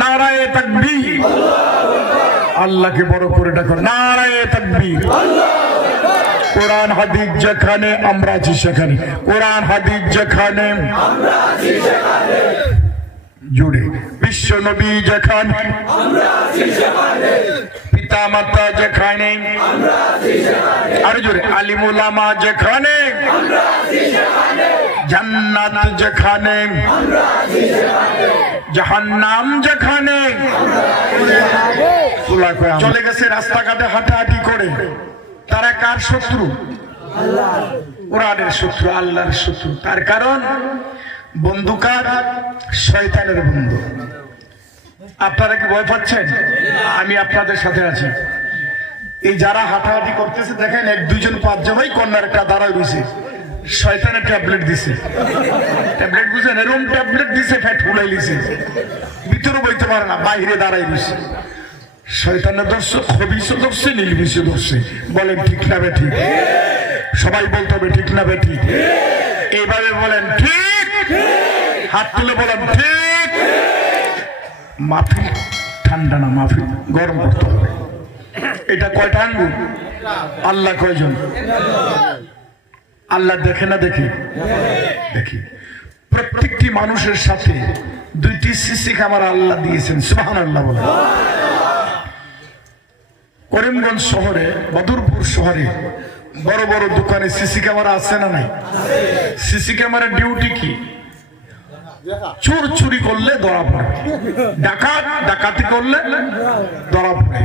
নারায়ে তাকবীর, আল্লাহকে বড় করে ডাকো, নারায়ে তাকবীর। কোরআন হাদিস যেখানে আমরা আছি সেখানে, কোরআন হাদিস যেখানে আমরা আছি সেখানে জুড়ে, বিশ্ব নবী যেখানে আমরা আছি সেখানে, পিতা মাতা যেখানে আমরা আছি সেখানে, আর জুড়ে আলিম উলামা যেখানে আমরা আছি সেখানে, জান্নাত যেখানে আমরা আছি সেখানে, জাহান্নাম যেখানে আমরা আছি সেখানে। চলে গেছে রাস্তাঘাটে হাঁটাহাঁটি করে, তারা কার শত্রু? আল্লাহ। কোরআনের শত্রু, আল্লাহর শত্রু। তার কারণ বন্ধু কার? শয়তানের বন্ধু। আপনারা কি ভয় পাচ্ছেন? আমি আপনাদের সাথে আছি। এই যারা হাঁটাহাঁটি করতেছে দেখেন, এক দুইজন পাঁচ জমাই কন্যার একটা দাঁড়ায় রয়েছে, শয়তানের ট্যাবলেট দিছে। ট্যাবলেট বুঝেন, এরকম ট্যাবলেট দিছে, ফ্যাট ফুলাই লিছে, ভিতরে বইতে পারে না, বাইরে দাঁড়াই রয়েছে। শয়তানের ধরছে, খবিসও ধরছে, নীলবিষও ধরছে। বলেন ঠিক না বেঠিক? সবাই বলতে হবে ঠিক না বেঠিক? এইভাবে বলেন ঠিক, হাত তুলে বলেন ঠিক। মাহফিল ঠান্ডা না, মাহফিল গরম করতে হবে। এটা কয়টা আঙ্গুল? আল্লাহ কয়জন? আল্লাহ দেখে না দেখি? দেখি। প্রত্যেকটি মানুষের সাথে দুইটি সিসি ক্যামেরা আল্লাহ দিয়েছেন, সুবহানাল্লাহ বলেন। করিমগঞ্জ শহরে, বদরপুর শহরে বড় বড় দোকানে সিসি ক্যামেরা আছে না নাই? সিসি ক্যামেরার ডিউটি কি? চোর চুরি করলে ধরা পড়ে, ডাকাত ডাকাতি করলে ধরা পড়ে,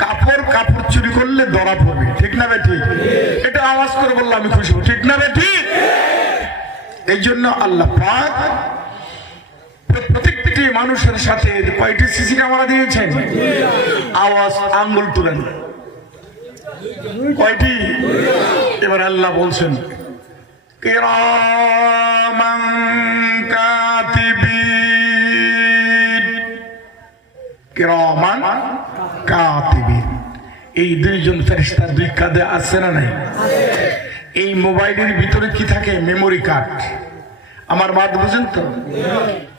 কাপড় চুরি করলে ধরা পড়বে। ঠিক না বে ঠিক? এটা আওয়াজ করে বললে আমি খুশি হব। ঠিক না বে ঠিক? এই জন্য আল্লাহ পাক প্রত্যেকটি মানুষের সাথে কয়টি সিসি ক্যামেরা দিয়েছেন? আওয়াজ আঙ্গুল তুলেন, কয়টি? এবার আল্লাহ বলছেন কিরামান কাতিবিন, কিরামান কাতিবিন। এই দুইজন ফেরেশতা দুই কাঁধে আছে না নাই? এই মোবাইলের ভিতরে কি থাকে? Memory card. আমার বাদ বুঝেন তো?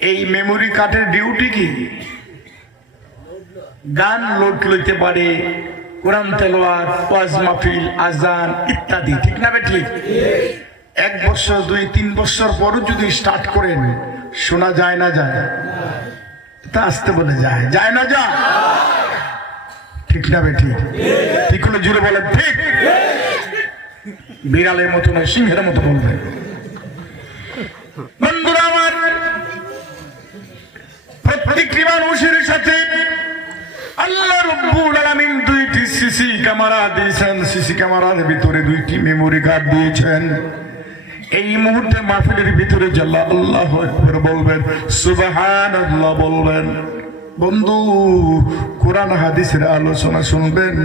এই মেমোরি কার্ডের ডিউটি কি? গান লোড লইতে পারে, কোরআন তেলাওয়াত, ওয়াজ মাহফিল, আজান ইত্যাদি। ঠিক না বে ঠিক? 1 বছর 2-3 বছর পরও যদি স্টার্ট করেন, শোনা যায় না যায়? তা আসতে বলে যায়, যায় না যায়? ঠিক না বে ঠিক? ঠিক হলে জুড়ে বলেন ঠিক। বিড়ালের মতো নয়, সিংহের মতো বলবে। বন্ধুরা আমার, প্রত্যেকটি মানুষের সাথে আল্লাহ রাব্বুল আলামিন দুইটি সিসি ক্যামেরা দিয়েছেন। সিসি ক্যামেরার ভিতরে দুইটি মেমোরি কার্ড দিয়েছেন। এই মুহূর্তে মাহফিলের ভিতরে যারা আল্লাহু আকবার বলবেন, সুবহানাল্লাহ বলবেন, বন্ধু কোরআন হাদিসের আলোচনা শুনবেন,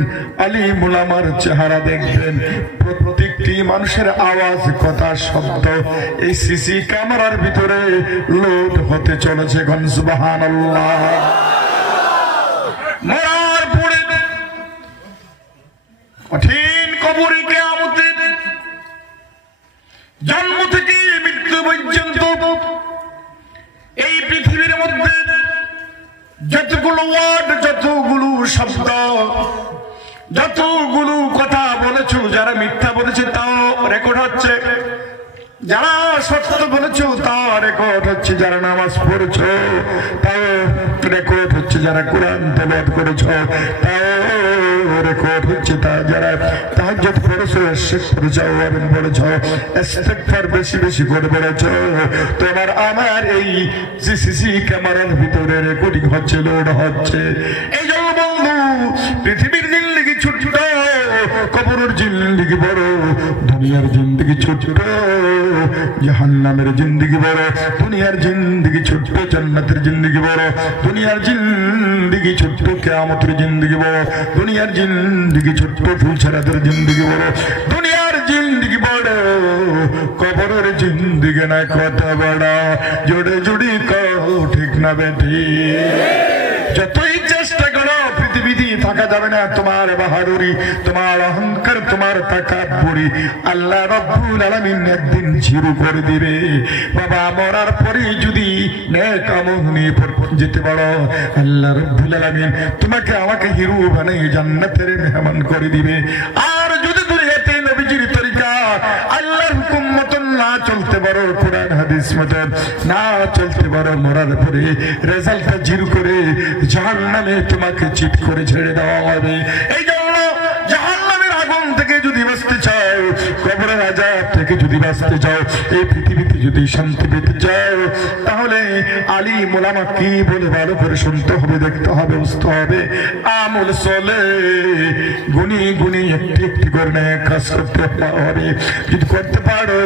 আলিম উলামার চেহারা দেখবেন, প্রত্যেকটি মানুষের আওয়াজ, কথা, শব্দ এই সিসি ক্যামেরার ভিতরে লোড হতে চলেছে। সুবহানাল্লাহ। মরার পরে কঠিন কবরে, কিয়ামতে, জন্ম থেকে মৃত্যু পর্যন্ত এই পৃথিবীর মধ্যে যতগুলো ওয়ার্ড, যতগুলো শব্দ, যতগুলো কথা বলেছো, যারা মিথ্যা বলেছে তাও রেকর্ড হচ্ছে, যারা সত্য বলেছো তা রেকর্ড হচ্ছে, যারা নামাজ পড়েছো তাও রেকর্ড হচ্ছে, যারা কোরআন তেলাওয়াত করেছো তাও রেকর্ড হচ্ছে, তা যারা তাহাজ্জুদ করেছো, ইশরাক করেছো, ওয়াবিন পড়েছো, ইস্তিগফার বেশি বেশি করে পড়েছো, তোমার আমার এই সিসি ক্যামেরার ভিতরে রেকর্ডিং হচ্ছে, লোড হচ্ছে। এই জন্য বন্ধু, পৃথিবীর জিন্দেগি ছোট, কবরের জিন্দেগি বড়, দুনিয়ার জিন্দেগি ছোট, জাহান্নামের জিন্দেগি বড়, দুনিয়ার জিন্দেগি ছোট, জান্নাতের জিন্দেগি বড়, দুনিয়ার জিন্দেগি ছোট, কিয়ামতের জিন্দেগি বড়, দুনিয়ার জিন্দেগি ছোট, ফুলছাড়াদের জিন্দেগি বড়, দুনিয়ার জিন্দেগি বড়, কবরের জিন্দেগি না কত বড়। জোড়ে জুড়ি কও ঠিক না বেঠি? যতই চেষ্টা করো পৃথিবীতে থাকা যাবে না, তোমার বাহাদুরি, তোমার অহংকার, তোমার তাকাব্বুরি আল্লাহ রাব্বুল আলামিন একদিন জিরো করে দিবে। বাবা মরার পরে যদি নেক আমল নিয়ে যেতে পারো, আল্লাহ রাব্বুল আলামিন তোমাকে আমাকে হিরো বানিয়ে জান্নাতের মেহমান করে দিবে। আর যদি দুনিয়াতে নবীজির তরিকা আল্লাহর হুকুম মতন না চলতে পারো, কোরআন হাদিস মতন না চলতে পারো, মরার পরে রেজাল্টটা জিরো করে জাহান্নামে তোমাকে চিট করে ছেড়ে দেওয়া হবে। এই জন্য জাহান্নামের আগুন থেকে যদি বাঁচতে চাও, কবরের আযাব থেকে যদি বাঁচতে চাও, এই পৃথিবীতে যদি শান্তি পেতে চাও, তাহলে আলিম ওলামা কি বলে ভালো করে শুনতে হবে, দেখতে হবে, বুঝতে হবে। আমল চলে গুনি গুনি একটি একটি করে কাজ করতে হবে। যদি করতে পারো,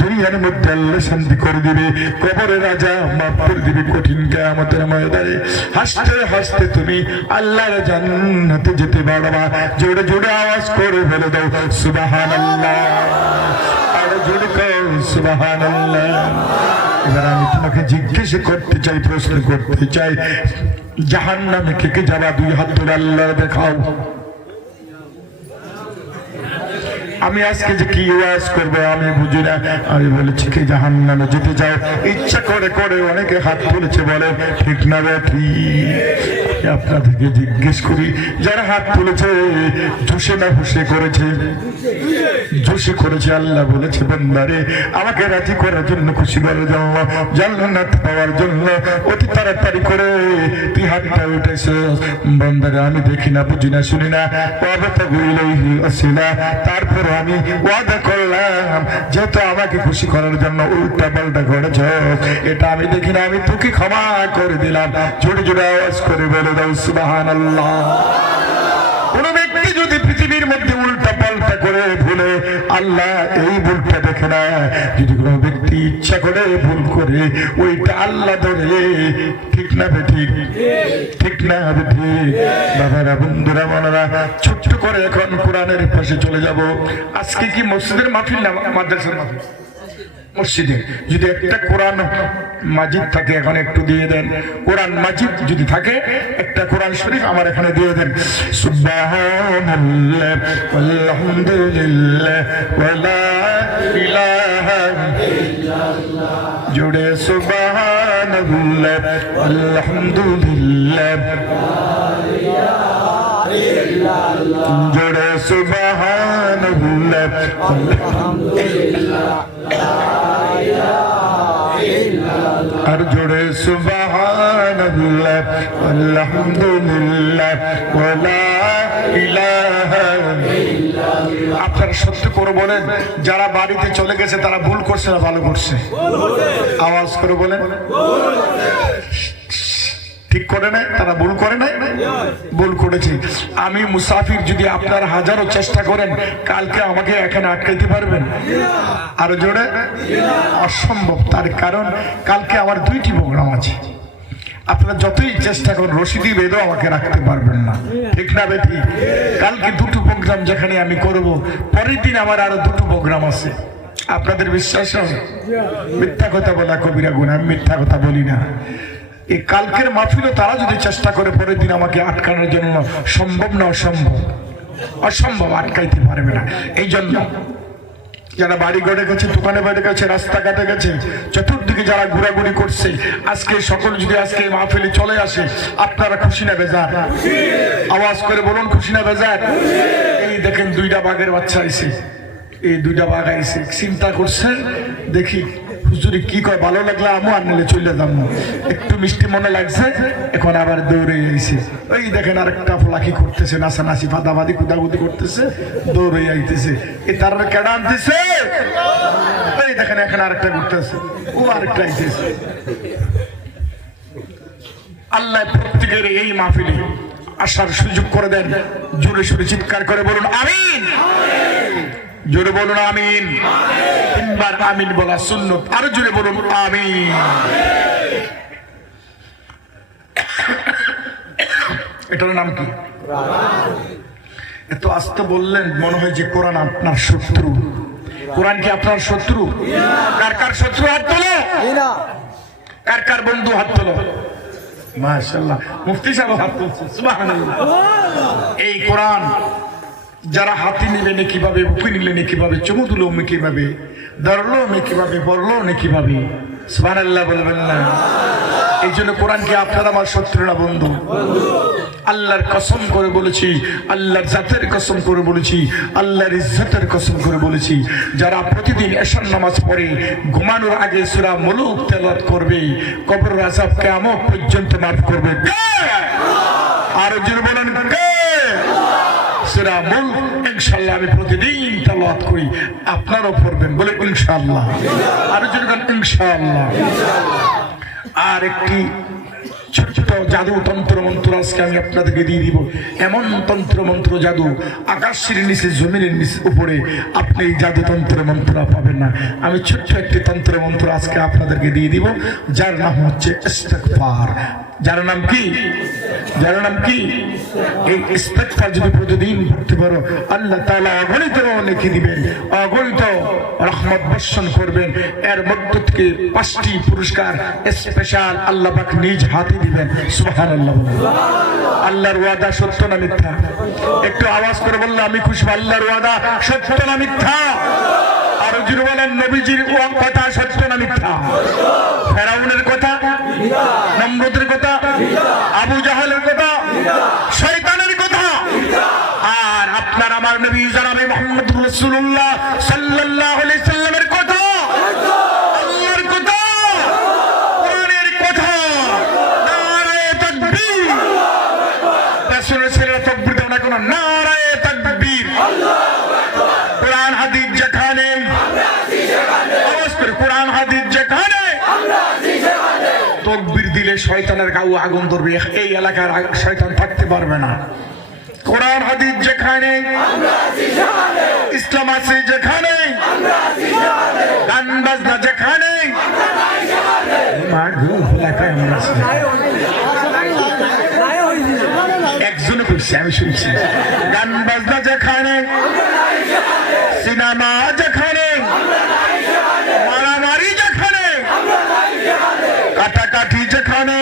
দুনিয়ার মধ্যে আল্লাহ শান্তি করে দিবে, কবরের আযাব মাফ করে দিবে, কঠিন কিয়ামতের ময়দানে হাসতে হাসতে তুমি আল্লাহর জান্নাতে যেতে পারবা। জোরে জোরে আওয়াজ করে বলে দাও সুবহানাল্লাহ, আর জোরে কর সুবহানাল্লাহ। এবার আমি তোমাকে জিজ্ঞেস করতে চাই, প্রশ্ন করতে চাই, জাহান্নামে কে কে যাবা? দুই হাত ধরে আল্লাহ দেখাও। আমি আজকে যে কি ওয়াজ করবো আমি বুঝি না। আমি বলেছি কি জাহান্নামে যেতে চাও, ইচ্ছা করে করে অনেকে হাত তুলেছে, বলে ঠিক না বেঠি? আপনাদেরকে জিজ্ঞেস করি, যারা হাত তুলেছে জোশে না হুশে করেছে? জোশে করেছে। আল্লাহ বলেছে বান্দারে আমাকে রাজি করার জন্য, খুশি করার জন্য, জান্নাত পাওয়ার জন্য অতি তাড়াতাড়ি করে তুই হাতটা উঠেছে। বান্দারে আমি দেখি না, বুঝি না, শুনি না, তারপর আমি ওয়াদা করলাম যেহেতু আমাকে খুশি করার জন্য উল্টা পাল্টা করেছ, এটা আমি দেখি না, আমি তোকে ক্ষমা করে দিলাম। জোরে জোরে আওয়াজ করে বলে দাও সুবহানাল্লাহ। কোন ব্যক্তি যদি পৃথিবীর মধ্যে উল্টা পাল্টা করে ভুলে, আল্লাহ এই ভুলটা দেখে না। যদি কোনো ব্যক্তি ইচ্ছা করে ভুল করে, ওইটা আল্লাহ ধরে। ঠিক না ঠিক? ঠিক না ঠিক? বাবারা, বন্ধুরা, মনেরা, ছোট্ট করে এখন কোরআনের পাশে চলে যাব। আজকে কি মসজিদের মাহফিল না মাদ্রাসার মাহফিল? মসজিদে যদি একটা কোরআন মাজিদ থাকে, এখন একটু দিয়ে দেন। কোরআন মাজিদ যদি থাকে, একটা কোরআন শরীফ আমার এখানে দিয়ে দেন। সুবহানাল্লাহ আলহামদুলিল্লাহ ওয়ালা ইলাহা ইল্লাল্লাহ। জোরে সুবহানাল্লাহ আলহামদুলিল্লাহ জোরে সুবহানাল্লাহ আলহামদুলিল্লাহ আর জোরে সুবহানাল্লাহ আলহামদুলিল্লাহ ওয়ালা ইলাহা ইল্লাল্লাহ। আপনারা সত্য করে বলেন, যারা বাড়িতে চলে গেছে তারা ভুল করছে না ভালো করছে? আওয়াজ করে বলেন। ঠিক করে নাই, তারা ভুল করে নাই, ভুল করেছে। আমি মুসাফির, যদি আপনারা হাজারো চেষ্টা করেন, কালকে আমাকে এখানে আটকাইতে পারবেন? আরো জোরে? অসম্ভব। তার কারণ কালকে আমার 2টি প্রোগ্রাম আছে। আপনারা যতই চেষ্টা করেন, রশিদি বেঁধেও আমাকে রাখতে পারবেন না। ঠিক না বেঠি? কালকে 2টো প্রোগ্রাম যেখানে আমি করব, পরের দিন আমার আরো 2টো প্রোগ্রাম আছে। আপনাদের বিশ্বাস হয়? মিথ্যা কথা বলা কবিরা গুনাহ, আমি মিথ্যা কথা বলি না। এই কালকের মাহফিলও তারা যদি চেষ্টা করে পরের দিন আমাকে আটকানোর জন্য, সম্ভব না, অসম্ভব, অসম্ভব, আটকাইতে পারবে না। এই জন্য যারা বাড়ি ঘরে গেছে, দোকানে বাড়ি গেছে, রাস্তাঘাটে গেছে, চতুর্দিকে যারা ঘোরাঘুরি করছে, আজকে সকল যদি আজকে মাহফিলে চলে আসে, আপনারা খুশি না বেজার? আওয়াজ করে বলুন, খুশি না বেজার? এই দেখেন 2টা বাঘের বাচ্চা আইছে, এই 2টা বাঘ আইছে, চিন্তা করছেন দেখি হুজুরি কি কয়, ভালো লাগলে আমু, আর নিলে চলে যাবো, একটু মিষ্টি মনে লাগছে, এখন আবার দৌড়ে আইছে। ওই দেখেন আরেকটা ফোলা কি করতেছে, নাচানাচি ফাদাবাদি কুদাকুদি করতেছে, দৌড়ে আইতেছে। এই তার কেডা আনতেছে? এই দেখেন এখানে আরেকটা করতেছে, ও আরেকটা আইতেছে। আল্লাহ প্রত্যেকের এই মাহফিলে আসার সুযোগ করে দেন। জোরে সোরে চিৎকার করে বলুন আমিন। জোরে বলুন আমিন। 3বার আমিন বলা সুন্নত, আরো জোরে বলুন আমিন। এটার নাম কি? এত আস্তে বললেন, মনে হয় যে কোরআন আপনার শত্রু। কোরআন কি আপনার শত্রু? কার কার শত্রু হাত তোলো, কার কার বন্ধু হাত তোলো। মাশাআল্লাহ, মুফতি সাহেব হাত তুলছে, সুবহানাল্লাহ। এই কোরআন যারা হাতে নিলেন কিভাবে, বুকে নিলেন কিভাবে, চুমু দিল কিভাবে, ধরলো কিভাবে, পড়লো কিভাবে, সুবহানাল্লাহ বলবেন না? এই জন্য কোরআনকে আপনারা আমার শত্রু না বন্ধু। আল্লাহর কসম করে বলেছি, আল্লাহর জাতের কসম করে বলেছি, আল্লাহর ইজ্জতের কসম করে বলেছি, যারা প্রতিদিন এশার নামাজ পড়ে ঘুমানোর আগে সূরা মুলুক তেলাওয়াত করবে, কবরের আযাব কিয়ামত পর্যন্ত মাফ করবে। আর জোরে বলেন কে? সূরা মুলক ইনশাআল্লাহ আমি প্রতিদিন তেলাওয়াত করি, আপনারাও পড়বেন, বলে ইনশাআল্লাহ। আর জোরে বলেন ইনশাআল্লাহ। আর একটি ছোট ছোট জাদু তন্ত্র মন্ত্র আজকে আমি আপনাদেরকে দিয়ে দিব। এমন তন্ত্র মন্ত্র জাদু আকাশের নিচে জমিনের নিচে উপরে আপনি এই জাদু তন্ত্র মন্ত্র পাবেন না। আমি ছোট্ট একটি তন্ত্র মন্ত্র আজকে আপনাদেরকে দিয়ে দিব, যার নাম হচ্ছে ইস্তিগফার। যার নাম কি? যার নাম কি? এই ইস্তিগফার যদি প্রতিদিন পড়তে পারো, আল্লাহ তাআলা অগণিত নেকি দিবেন, অগণিত রহমত বর্ষণ করবেন। এর মধ্য থেকে 5টি পুরস্কার স্পেশাল আল্লাহ পাক নিজ হাতে দিবেন। সুবহানাল্লাহ। আল্লাহর ওয়াদা সত্য না মিথ্যা? একটু আওয়াজ করে বললে আমি খুশি। আল্লাহর ওয়াদা সত্য না মিথ্যা? আর জোরে বলেন নবীজির কথা সত্য না মিথ্যা? ফেরাউনের কথা, নমরুদের কথা, আবু জাহেলের কথা, শয়তানের কথা, আর আপনার আমার নবী জনাবে মুহাম্মদ রাসূলুল্লাহ সাল্লাল্লাহু আলাইহি সাল্লামের কথা, আল্লাহর কথা, কোরআনের কথা। নারে তাকবীর! রাসূলের ছেলেরা তাকবীর দাও না, কোন নারে তাকবীর! কোরআন হাদিস যেখানে, আওয়াজ করে কোরআন হাদিস যেখানে, তাকবীর দিলে শয়তানের গায়ে আগুন ধরবে, এই এলাকার শয়তান থাকতে পারবে না। কোরআন হাদিস যেখানে, ইসলাম আছে যেখানে, গান বাজনা যেখানে, একজনে করছে আমি শুনছি, গান বাজনা যেখানে, সিনেমা যেখানে, মারামারি যেখানে, কাটাকাটি যেখানে,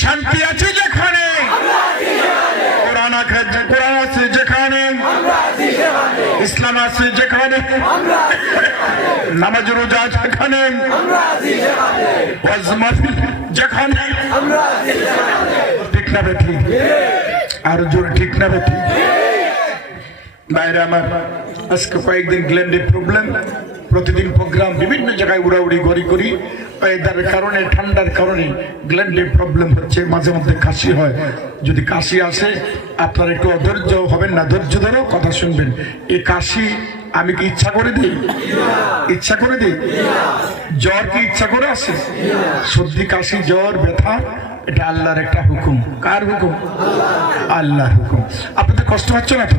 শান্তি আছে যেখানে, কোরআন আছে যেখানে, ইসলাম আছে যেখানে, নামাজ রোজা যেখানে, ওয়াজ মাহফিল যেখানে, ঠিক না বেঠি? আর জোরে ঠিক না বেঠি? বাইরে আমার আজকে কয়েকদিন গ্ল্যান্ডের প্রবলেম, প্রতিদিন প্রোগ্রাম বিভিন্ন জায়গায় উড়াউড়ি গড়ি করি, ওয়েদারের কারণে, ঠান্ডার কারণে গ্ল্যান্ডের প্রবলেম হচ্ছে, মাঝে মধ্যে কাশি হয়। যদি কাশি আসে আপনারা একটু অধৈর্য হবেন না, ধৈর্য ধরো কথা শুনবেন। এই কাশি আমি কি ইচ্ছা করে দিই? ইচ্ছা করে দিই? জ্বর কি ইচ্ছা করে আসে? সর্দি কাশি জ্বর ব্যথা এটা আল্লাহর একটা হুকুম। কার হুকুম? আল্লাহর হুকুম। আপনাদের কষ্ট হচ্ছে না তো?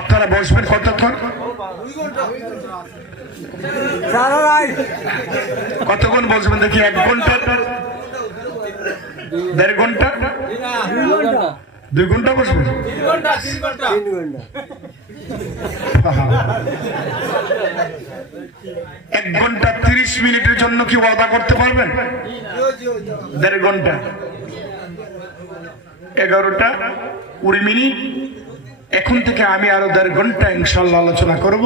আপনারা বসবেন কতক্ষণ? কতক্ষণ বসবেন দেখি? 1 ঘন্টা, 1.5 ঘন্টা, 2 ঘন্টা বসবেন? 1 ঘন্টা 30 মিনিটের জন্য কি ওয়াদা করতে পারবেন? 1.5 ঘন্টা, 11টা 20 মিনিট। এখন থেকে আমি আরো 1.5 ঘন্টা ইনশাআল্লাহ আলোচনা করব।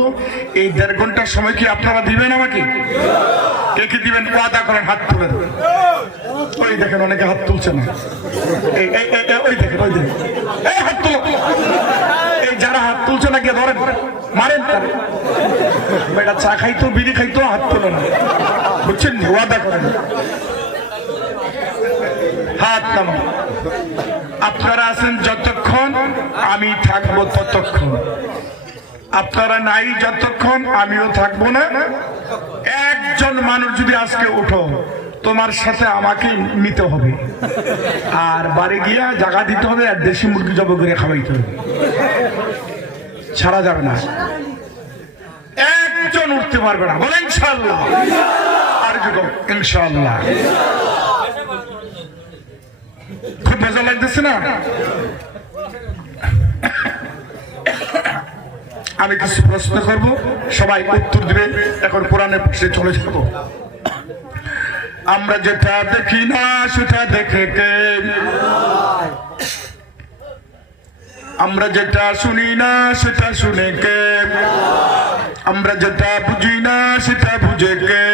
এই 1.5 ঘন্টার সময় কি আপনারা দিবেন আমাকে? কে কে দিবেন? ওয়াদা করেন, হাত তুলেন। ওই দেখেন অনেকে হাত তুলছে না, ওই দেখেন, ওই দেখেন, এই হাত তুলো। এই যারা হাত তুলছে না কে ধরেন, মারেন তারে। বেটা চা খাইতো, বিড়ি খাইতো, হাত তুলো না, বুঝছেন? ওয়াদা করেন, হাত নামান। আপনারা আছেন যতক্ষণ আমি থাকবো ততক্ষণ, আপনারা নাই যতক্ষণ আমিও থাকবো না। একজন মানুষ যদি আজকে উঠো, তোমার সাথে আমাকে নিতে হবে, আর বাড়ি গিয়া জায়গা দিতে হবে, আর দেশি মুরগি জব করে খাওয়াইতে হবে, ছাড়া যাবে না। একজন উঠতে পারবে না, বলে ইনশাআল্লাহ। আর যুগ ইনশাআল্লাহ। খুব মজা লাগতেছে না? আমি কিছু প্রশ্ন করব, সবাই উত্তর দিবে। এখন কোরআনের পাশে চলে যাব। আমরা যেটা দেখি না সেটা দেখে কে? আমরা যেটা শুনি না সেটা শুনে কে? আমরা যেটা বুঝি না সেটা বুঝে কে?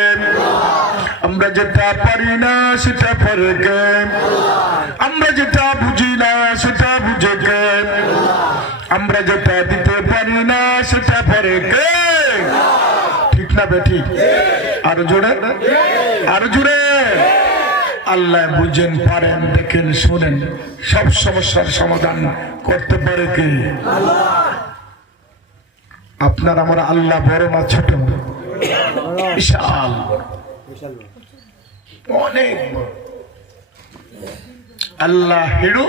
আমরা যেটা পারি না সেটা পারে কে? আমরা যেটা বুঝি না সেটা বুঝে কে? আমরা যেটা দিতে পারি না সেটা পারে কে? ঠিক না বেঠিক? আরো জোরে, আরো জোরে। আল্লাহ বুঝেন, পারেন, দেখেন, শোনেন, সব সমস্যার সমাধান করতে পারে কে? আপনার আমার আল্লাহ বড় না ছোট? বিশাল, অনেক বড়। আল্লাহ হিরো,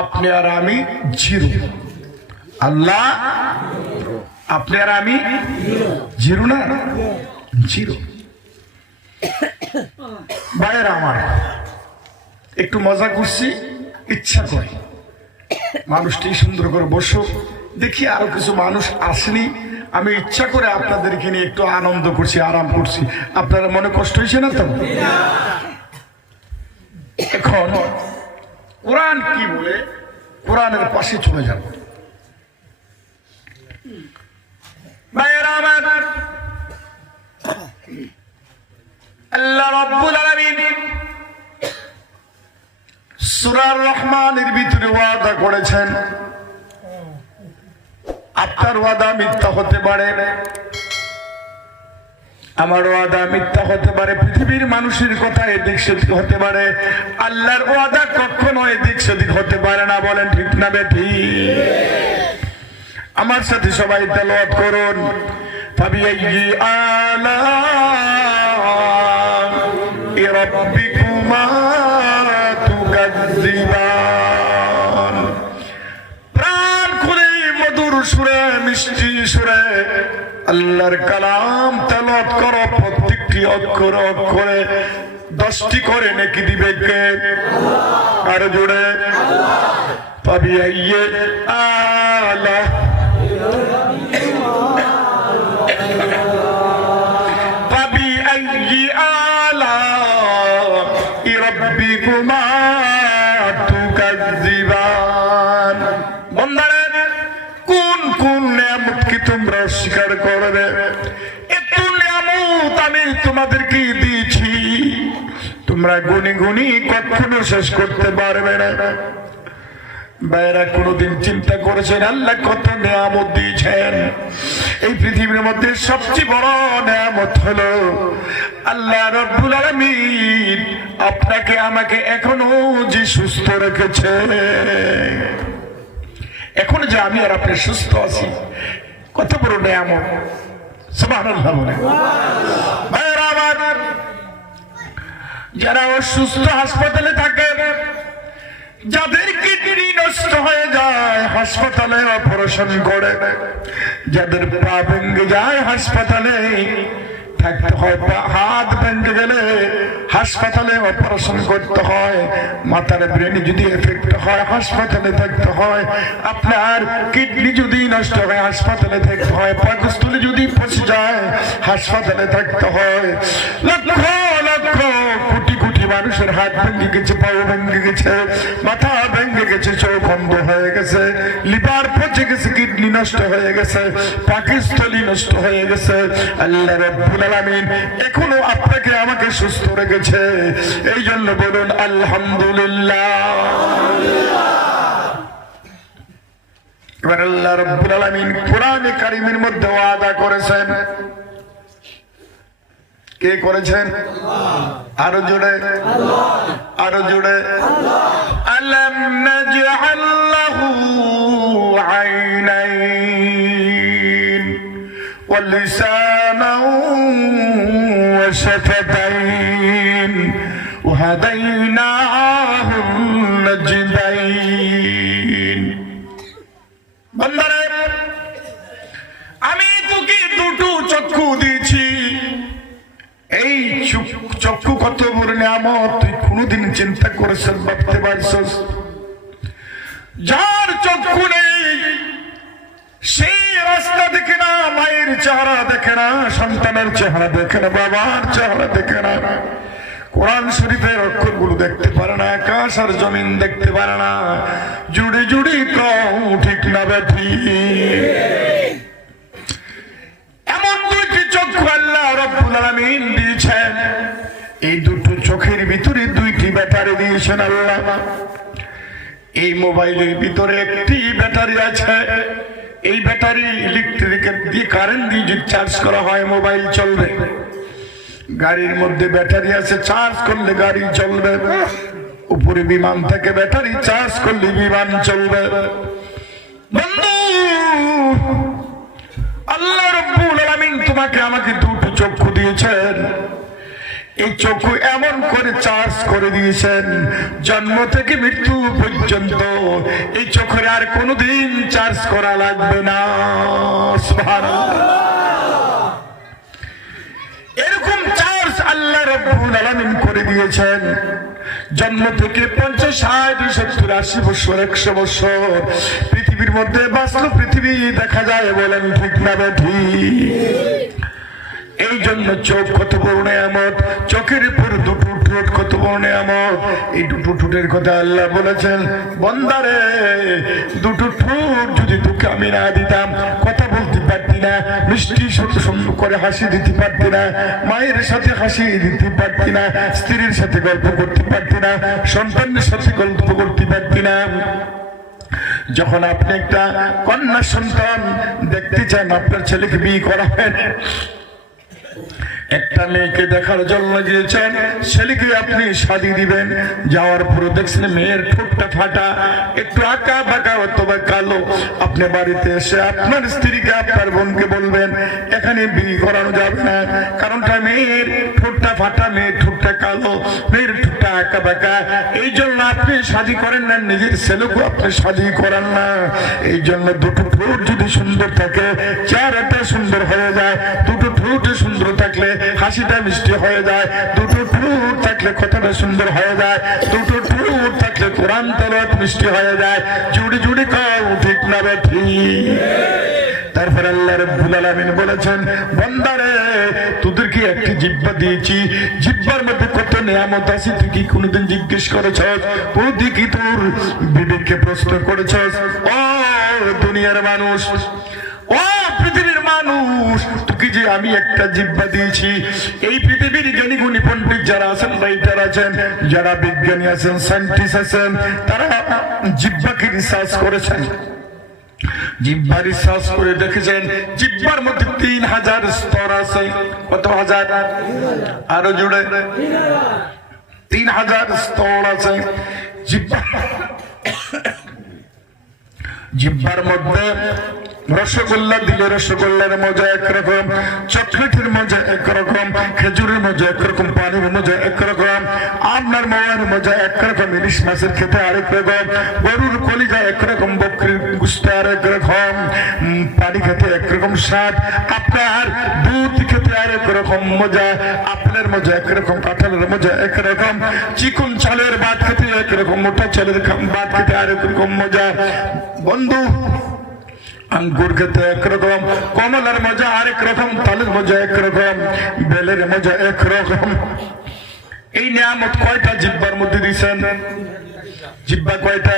আপনি আর আমি জিরো। আল্লাহ, আপনি আর আমি জিরো না? জিরো। ভাইয়েরা আমার, একটু মজা করছি, ইচ্ছা করে মানুষটি সুন্দর করে বসো, দেখি আরো কিছু মানুষ আসেনি, আমি ইচ্ছা করে আপনাদেরকে নিয়ে একটু আনন্দ করছি, আরাম করছি। আপনারা মনে কষ্ট হয়েছে না তো? এখন কোরআন কি বলে, কোরআনের পাশে চলে যাব। ভাইয়েরা আমার, আল্লাহ রাব্বুল আলামিন সূরা রহমানের ভিতরে ওয়াদা করেছেন, আপনার ওয়াদা মিথ্যা হতে পারে, আমার ওয়াদা মিথ্যা হতে পারে, পৃথিবীর মানুষের কথা এদিক সেদিক হতে পারে, আল্লাহর ওয়াদা কখনো এদিক সেদিক হতে পারে না। বলেন ঠিক না বেঠিক? আমার সাথে সবাই তেলাওয়াত করুন, ফাবিআইয়ি আলা'i রাব্বিকুমা তুকাজ্জিবান। প্রাণ খুলে মধুর সুরে, মিষ্টি সুরে আল্লাহর কালাম তেলাওয়াত করো, প্রত্যেকটি অক্ষরে অক্ষরে 10টি করে নেকি দিবে কে? আর জোরে, ফাবিআইয়ি আলা'i রাব্বিকুমা তুকাজ্জিবান। বান্দারা, কোন কোন নিয়ামত কি তোমরা অস্বীকার করবে? এত নিয়ামত আমি তোমাদেরকে দিয়েছি, তোমরা গুনি গুনি কখনো শেষ করতে পারবে না। ভাইরা, কোনদিন চিন্তা করেছেন আল্লাহ কত নিয়ামত দিয়েছেন? এই পৃথিবীর মধ্যে সবচেয়ে বড় নিয়ামত হলো আল্লাহ রাব্বুল আলামিন আপনাকে আমাকে এখনো যে সুস্থ রেখেছে, এখন যে আমি আর আপনি সুস্থ আছি, কত বড় নিয়ামত। সুবহানাল্লাহ বলে। ভাইরা আমার, যারা অসুস্থ হাসপাতালে থাকে, যাদের কিডনি নষ্ট হয়ে যায় হাসপাতালে অপারেশন করে, যাদের পা ভেঙে যায় হাসপাতালে থাকতে হয়, হাত ভেঙে গেলে হাসপাতালে অপারেশন করতে হয়, মাথার ব্রেনে যদি এফেক্ট হয় হাসপাতালে থাকতে হয়, আপনার কিডনি যদি নষ্ট হয় হাসপাতালে থাকতে হয়, পাকস্থলী যদি পচে যায় হাসপাতালে থাকতে হয়। লক্ষ লক্ষ কোটি কোটি মানুষের হাত ভেঙে গেছে, পাও ভেঙে গেছে, মাথা ভেঙে গেছে, চোখ বন্ধ হয়ে গেছে, লিভার পচে গেছে, কিডনি নষ্ট হয়ে গেছে, পাকস্থলী নষ্ট হয়ে গেছে। আল্লাহ রাব্বুল আলামিন এখনো আপনাকে আমাকে সুস্থ রেখেছে, এই জন্য বলুন আলহামদুলিল্লাহ। এবার আল্লাহ রাব্বুল আলামিন কোরআনে কারীমের মধ্যে ওয়াদা করেছেন, কে করেছেন? আরো জোরে, আরো জোরে। আলাম নাজআল লাহু আইনাইন ওয়া লিসানান ওয়া শাফাতাইন ওয়া হাদাইনাহু নাজদাইন। বান্দারে, আমি তোকে দুটো চক্ষু দিয়েছি, এই চক্ষু কত বড় নিয়ামত তুই কোনদিন চিন্তা করেছিস, ভাবতে পারছিস? যার চক্ষু নেই সেই রাস্তা দেখে না, মায়ের চেহারা দেখে না, সন্তানের চেহারা দেখে না, বাবার চেহারা দেখে না, কোরআন শরীফের অক্ষরগুলো দেখতে পারে না, আকাশ আর জমিন দেখতে পারে না। জুড়ে জুড়ে কও ঠিক না বেঠি? এমন দুইটি চক্ষু আল্লাহ রাব্বুল আলামিন দিয়েছেন, এই দুটো চোখের ভিতরে দুইটি ব্যাটারি দিয়েছেন আল্লাহ। এই মোবাইলের ভিতরে একটি ব্যাটারি আছে, এই ব্যাটারি ইলেকট্রিকের দিয়ে কারেন্ট দিয়ে যদি চার্জ করা হয় মোবাইল চলবে। গাড়ির মধ্যে ব্যাটারি আছে, চার্জ করলে গাড়ি চলবে। উপরে বিমান থেকে ব্যাটারি চার্জ করলে বিমান চলবে। আল্লাহ রাব্বুল আলামিন তোমাকে আমাকে দুটো চক্ষু দিয়েছেন, এই চক্ষু এমন করে চার্জ করে দিয়েছেন জন্ম থেকে মৃত্যু পর্যন্ত এই চোখের আর কোনোদিন চার্জ করা লাগবে না। সুবহানাল্লাহ। এরকম চার্জ আল্লাহ রাব্বুল আলামিন করে দিয়েছেন। জন্ম থেকে 50, 60, 70, 80 বছর, 100 বছর পৃথিবীর মধ্যে বাস্তব পৃথিবী দেখা যায়, বলেন ঠিক না ঠিক? এই জন্য চোখ কত বড় নেয়ামত, চোখের উপর দুটো ঠোঁট কত বড় নেয়ামত। এই দুটো ঠোঁটের কথা আল্লাহ বলেছেন, বান্দারে দুটো ঠোঁট যদি তোকে আমি না দিতাম, কথা বলতে পারতি না, মিষ্টি সুন্দর করে হাসি দিতে পারতি না, মায়ের সাথে হাসি দিতে পারতি না, স্ত্রীর সাথে গল্প করতে পারতি না, সন্তানের সাথে গল্প করতে পারতি না। যখন আপনি একটা কন্যা সন্তান দেখতে চান, আপনার ছেলেকে বিয়ে করাবেন, একটা মেয়েকে দেখার জন্য গিয়েছেন, ছেলেকে আপনি শাদি দিবেন, যাওয়ার পরে দেখছেন মেয়ের ঠোঁটটা ফাটা, একটু আঁকা বাঁকা অথবা কালো। আপনি বাড়িতে এসে আপনার স্ত্রীকে, আপনার বোনকে বলবেন এখানে বিয়ে করানো যাবে না, কারণটা মেয়ের ঠোঁটটা ফাটা, মেয়ের ঠোঁটটা কালো, মেয়ের ঠোঁটটা আঁকা বাঁকা। এই জন্য আপনি শাদি করেন না, নিজের ছেলেকে আপনি শাদি করান না। এই জন্য দুটো ঠোঁট যদি সুন্দর থাকে, চেহারাটা সুন্দর হয়ে যায়। দুটো ঠোঁট সুন্দর থাকলে হাসিটা মিষ্টি হয়ে যায়। দুটো ঠোঁট থাকলে কথাটা সুন্দর হয়ে যায়। দুটো ঠোঁট থাকলে কোরআন তেলাওয়াত মিষ্টি হয়ে যায়। জুড়ে জুড়ে কও ঠিক না ঠিক? তারপর আল্লাহ রাব্বুল আলামিন বলেছেন, বান্দারে তোদেরকে একটি জিহ্বা দিয়েছি, জিহ্বার মধ্যে কত নিয়ামত আছে তুই কি কোনোদিন জিজ্ঞেস করেছস? কোনদিন কি তোর বিবেককে প্রশ্ন করেছস? ও দুনিয়ার মানুষ, ও পৃথিবীর মানুষ, তোকে যে আমি একটা জিহ্বা দিয়েছি, এই পৃথিবীর জ্ঞানী গুণী পণ্ডিত যারা আছেন, রাইটার আছেন, যারা বিজ্ঞানী আছেন, সায়েন্টিস্ট আছেন, তারা জিহ্বাকে রিসার্চ করেছেন। জিহ্বা রিসার্চ করে দেখেছেন জিহ্বার মধ্যে 3000 স্তর আছে। কত হাজার? আরো জুড়ে 3000 স্তর আছে জিহ্বার মধ্যে। রসগোল্লা দিলে রসগোল্লার মজা একরকম, চকলেটের মজা একরকম, খেজুরের মজা একরকম, পানির মজা একরকম, আপনার মায়ের মজা একরকম, ইলিশ মাছের খেতে আরেক রকম, গরুর কলিজা একরকম, বকরির গুস্ত আরেক রকম, পানি খেতে একরকম স্বাদ, আপনার দুধ খেতে আরেক রকম মজা, আপেলের মজা একরকম, কাঁঠালের মজা একরকম, চিকন চালের ভাত খেতে একরকম, মোটা চালের ভাত খেতে আরেক রকম মজা। বন্ধু, আঙ্গুর খেতে একরকম, কমলার মজা আরেক রকম, তালের মজা একরকম, বেলের মজা একরকম। এই নিয়ামত কয়টা জিহ্বার মধ্যে দিয়েছেন? জিহ্বা কয়টা?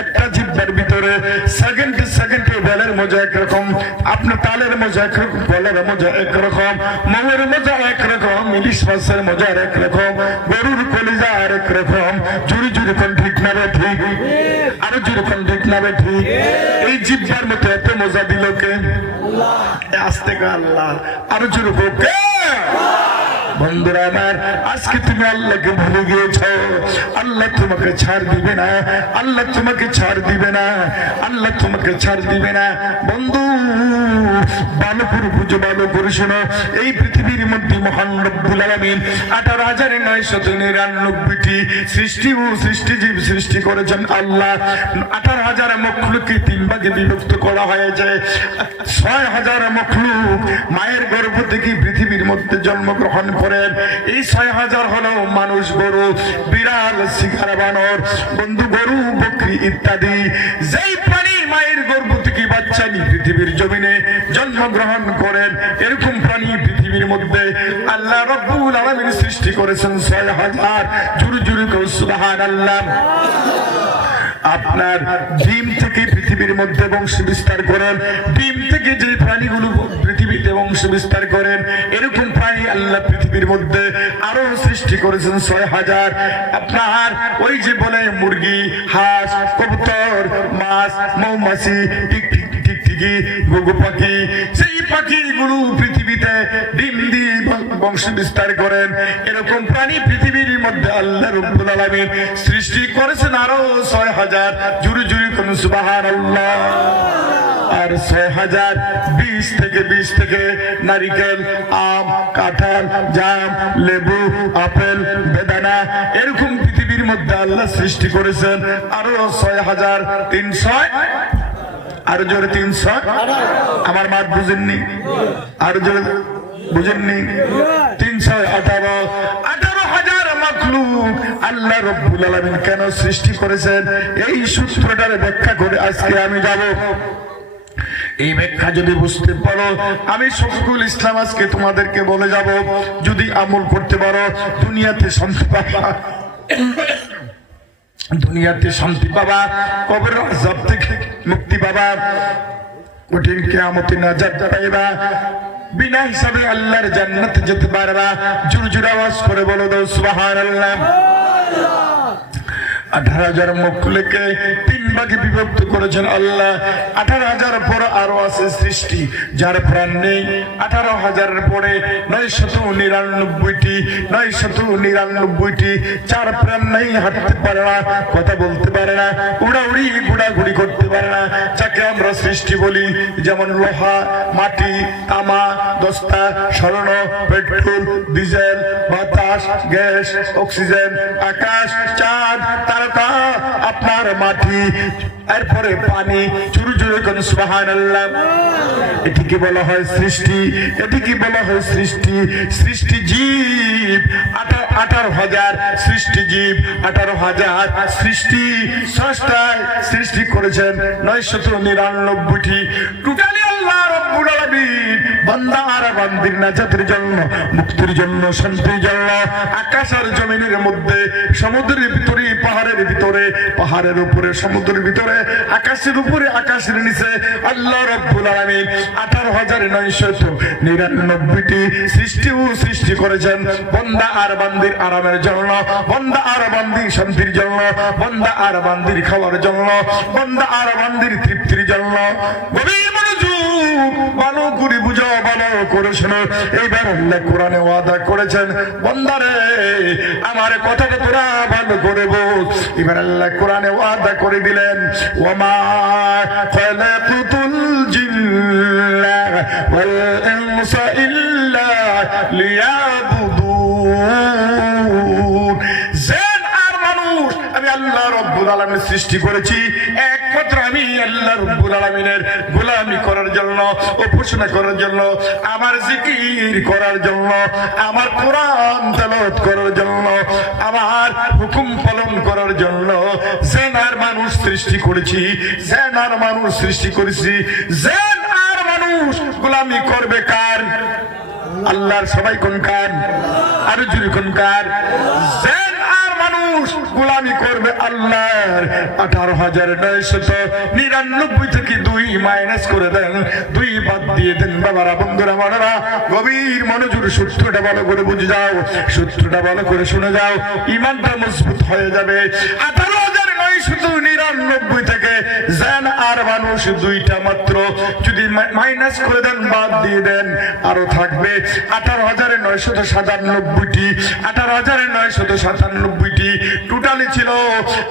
একটা জিহ্বার ভিতরে সেকেন্ডে সেকেন্ডে বেলের মজা একরকম, আপনার তালের মজা একরকম, ফলের মজা একরকম, মৌয়ের মজা একরকম, ইলিশ মাছের মজা একরকম, গরুর কলিজা আরেক রকম। জুড়ি জুড়ি কোন ঠিক না ঠিক? আরো জুড়ি কোন ঠিক না ঠিক? এই জিহ্বার মধ্যে এত মজা দিল কে? আস্তে কা আল্লাহ। আরো জুড়ি কে? বন্ধুরা আমার, আজকে তুমি আল্লাহকে ভুলে গিয়েছ, আল্লাহ তোমাকে ছাড় দিবে না, আল্লাহ তোমাকে ছাড় দিবে না, আল্লাহ তোমাকে ছাড় দিবে না। বন্ধু, ভালো করে বুঝো, ভালো করে শোনো, এই পৃথিবীর মধ্যে মহান রব্বুল আলামিন 18,999টি সৃষ্টি ও সৃষ্টিজীব সৃষ্টি করেছেন আল্লাহ। 18,000 মখলুককে 3 ভাগে বিভক্ত করা হয়েছে। 6,000 মখলুক মায়ের গর্ভ থেকে পৃথিবীর মধ্যে জন্মগ্রহণ করেন। এই 6,000 হলো মানুষ, গরু, বিড়াল, শিকার, বানর, বন্ধু, গরু, বকরি ইত্যাদি। যেই প্রাণী মায়ের গর্ভ থেকে বাচ্চা নিয়ে পৃথিবীর জমিনে জন্মগ্রহণ করেন, এরকম প্রাণী পৃথিবীর মধ্যে আল্লাহ রাব্বুল আলামিন সৃষ্টি করেছেন ৬,০০০। জুরি জুরি করে সুবহানাল্লাহ। আপনার ডিম থেকে পৃথিবীর মধ্যে বংশ বিস্তার করেন, ডিম থেকে যে প্রাণীগুলো পৃথিবীতে বংশ বিস্তার করেন, এরকম প্রাণী আল্লাহ পৃথিবীর মধ্যে আরো সৃষ্টি করেছেন ৬,০০০। আপনার ওই যে বলে মুরগি, হাঁস, কবুতর, মাছ, মৌমাছি, টিকটিকি, ঘুঘু পাখি, সেই পাখিগুলো পৃথিবীতে ডিম দিয়ে বংশ বিস্তার করেন। এরকম প্রাণী পৃথিবীর মধ্যে আল্লাহ রাব্বুল আলামিন সৃষ্টি করেছেন আরো ৬,০০০। জুরি জুরি করুন সুবহানাল্লাহ। আর ৬,০০০ বীজ থেকে নারিকেল, আম, কাঁঠাল, জাম, লেবু, আপেল, বেদানা, এরকম পৃথিবীর মধ্যে আল্লাহ সৃষ্টি করেছেন আরো ৬,৩০০। আরো জোরে ৩০০। আমার মাত বুঝেননি? আরো জোরে বুঝেননি? ৩১৮। ১৮,০০০ মাখলুক আল্লাহ রাব্বুল আলামিন কেন সৃষ্টি করেছেন, এই সূত্রটার ব্যাখ্যা করে আজকে আমি যাব। এই ব্যাখ্যা যদি বুঝতে পারো, আমি শফিকুল ইসলাম আজকে তোমাদেরকে বলে যাব, যদি আমল করতে পারো দুনিয়াতে শান্তি পাবা, দুনিয়াতে শান্তি পাবা, কবরের আযাব থেকে মুক্তি পাবা, কঠিন কিয়ামতে নাজাত পাইবা, বিনা হিসাবে আল্লাহর জান্নাতে যেতে পারবা। জোরে জোরে আওয়াজ করে বলো দাও সুবহানাল্লাহ। 18,000 মখলুককে 3 ভাগে বিভক্ত করেছেন আল্লাহ। 18,000 পর আরো আছে সৃষ্টি যার প্রাণ নেই। 18,000 পরে 999টি চার প্রাণ নেই, হাঁটতে পারে না, কথা বলতে পারে না, উড়াউড়ি ঘোরাঘুরি করতে পারে না, যাকে আমরা সৃষ্টি বলি। যেমন লোহা, মাটি, তামা, দস্তা, স্বর্ণ, পেট্রোল, ডিজেল, বাতাস, গ্যাস, অক্সিজেন, আকাশ, চাঁদ, তারকা, আপনার মাটি, এরপরে পানি। জোরে জোরে কোন সুবহানাল্লাহ। এটিকে বলা হয় সৃষ্টি, এটিকে বলা হয় সৃষ্টি। সৃষ্টি জীব 18,000 সৃষ্টি জীব, 18,000 সৃষ্টি স্রষ্টায় সৃষ্টি করেছেন 999টি। টোটালি আল্লাহ রাব্বুল আলামিন বান্দা আর বান্দির নাজাতের জন্য, মুক্তির জন্য, শান্তির জন্য আকাশ আর জমিনের মধ্যে, সমুদ্রের ভিতরে, পাহাড়ের ভিতরে, পাহাড়ের উপরে, সমুদ্রের ভিতরে, আকাশের উপরে, আকাশের নিচে আল্লাহ রাব্বুল আলামিন 18,999টি সৃষ্টি করেছেন বান্দা আর বান্দির আরামের জন্য, বান্দা আর বান্দির শান্তির জন্য, বান্দা আর বান্দির খাওয়ার জন্য, বান্দা আর বান্দির তৃপ্তির জন্য। গভীর মনোযোগ, ভালো করে বুঝো, ভালো করে শোনো। এইবার আল্লাহ কোরআনে ওয়াদা করেছেন, বান্দারে আমার কথাটা তোরা ভালো করে বোঝ। এবার আল্লাহ কোরআনে ওয়াদা করে দিলেন, ওয়ামা খালাকুতুল জিন্না ওয়াল ইনসা ইল্লা লিয়াবুদুন। জিন আর মানুষ আমি আল্লাহ রাব্বুল আলামিন সৃষ্টি করেছি একমাত্র আমি আল্লাহ রাব্বুল আলামিনের গোলামি করার জন্য, উপাসনা করার জন্য, আমার জিকির করার জন্য, আমার কোরআন তেলাওয়াত করার জন্য, আমার হুকুম পালন করার জন্য জিন আর মানুষ সৃষ্টি করেছি। জিন আর মানুষ সৃষ্টি করেছি। জিন আর মানুষ গোলামি করবে কার? আল্লাহর। সবাই কোন কার? আরো জোরে কোন কার? জিন আর মানুষ গোলামি করবে আল্লাহর। 18,999 থেকে 2 মাইনাস করে দেন, 2 বাদ দিয়ে দেন। বাবারা, বন্ধুরা, মানেরা, গভীর মনোযোগ সূত্রটা ভালো করে বুঝে যাও, সূত্রটা ভালো করে শুনে যাও, ইমানটা মজবুত হয়ে যাবে। 18,999 থেকে জিন আর মানুষ 2টা মাত্র যদি মাইনাস করে দেন, বাদ দিয়ে দেন, আরো থাকবে 18,997টি। 18,997টি টোটালি ছিল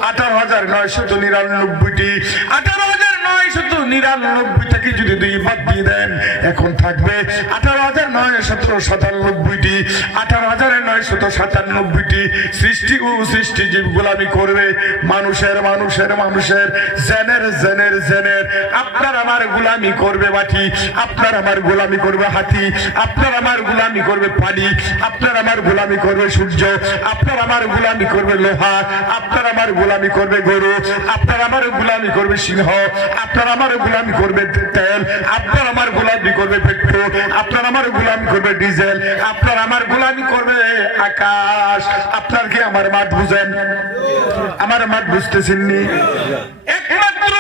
18,999টি। 18,999 থেকে যদি 2 বাদ দিয়ে দেন, এখন থাকবে 18,997টি। 18,997টি সৃষ্টি ও সৃষ্টি জীব গোলামি করবে মানুষের, মানুষের, মানুষের, জেনের, জেনের, জেনের। আপনার আমার গোলামি করবে মাটি, আপনার আমার গোলামি করবে হাতি, আপনার আমার গোলামি করবে পানি, আপনার আমার গোলামি করবে সূর্য, আপনার আমার গোলামি করবে লোহা, আপনার আমার গোলামি করবে গরু, আপনার আমার গোলামি করবে সিংহ, আপনার আপনার আমার গোলামি করবে তেল, আপনার আমার গোলামি করবে পেট্রোল, আপনার আমার গোলামি করবে ডিজেল, আপনার আমার গোলামি করবে আকাশ। আপনার কি আমার মাঠ বুঝেন? আমার মাঠ বুঝতেছেননি? একমাত্র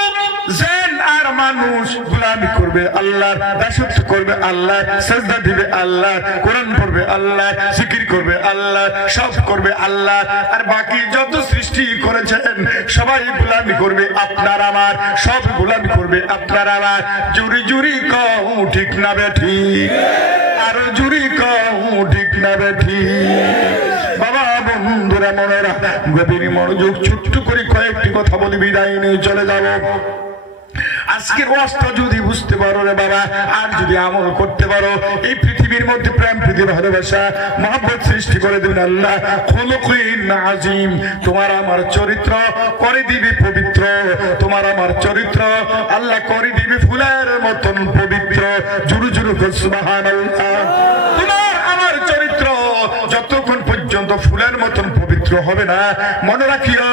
জেন আর মানুষ গোলামি করবে আল্লাহর, দাসত্ব করবে আল্লাহ, সাজদা দিবে আল্লাহ, কোরআন পড়বে আল্লাহ, জিকির করবে আল্লাহ, সব করবে আল্লাহ। আর বাকি যত সৃষ্টি করেছেন সবাই গোলামি করবে আপনার আমার, সব গোলামি করবে আপনার আমার। জুরি জুরি কও ঠিক না বেঠিক, আরো জুরি কও ঠিক না বেঠিক। বাবা বন্ধুরা মনেরা গভীর মনোযোগ, ছোট্ট করে কয়েকটি কথা বলি বিদায় নিয়ে চলে যাব। আজকের ওয়াজটা যদি বুঝতে পারো রে বাবা, আর যদি আমল করতে পারো, এই পৃথিবীর মধ্যে প্রেম প্রীতি ভালোবাসা মহব্বত সৃষ্টি করে দেবেন আল্লাহ। খুলুকিন আযীম, তোমার আমার চরিত্র করে দিবি পবিত্র, তোমার আমার চরিত্র আল্লাহ করে দিবি ফুলের মতন পবিত্র। জুরু জুরু সুবহানাল্লাহ। তোমার আমার চরিত্র যতক্ষণ পর্যন্ত ফুলের মতন পবিত্র হবে না, মনে রাখিও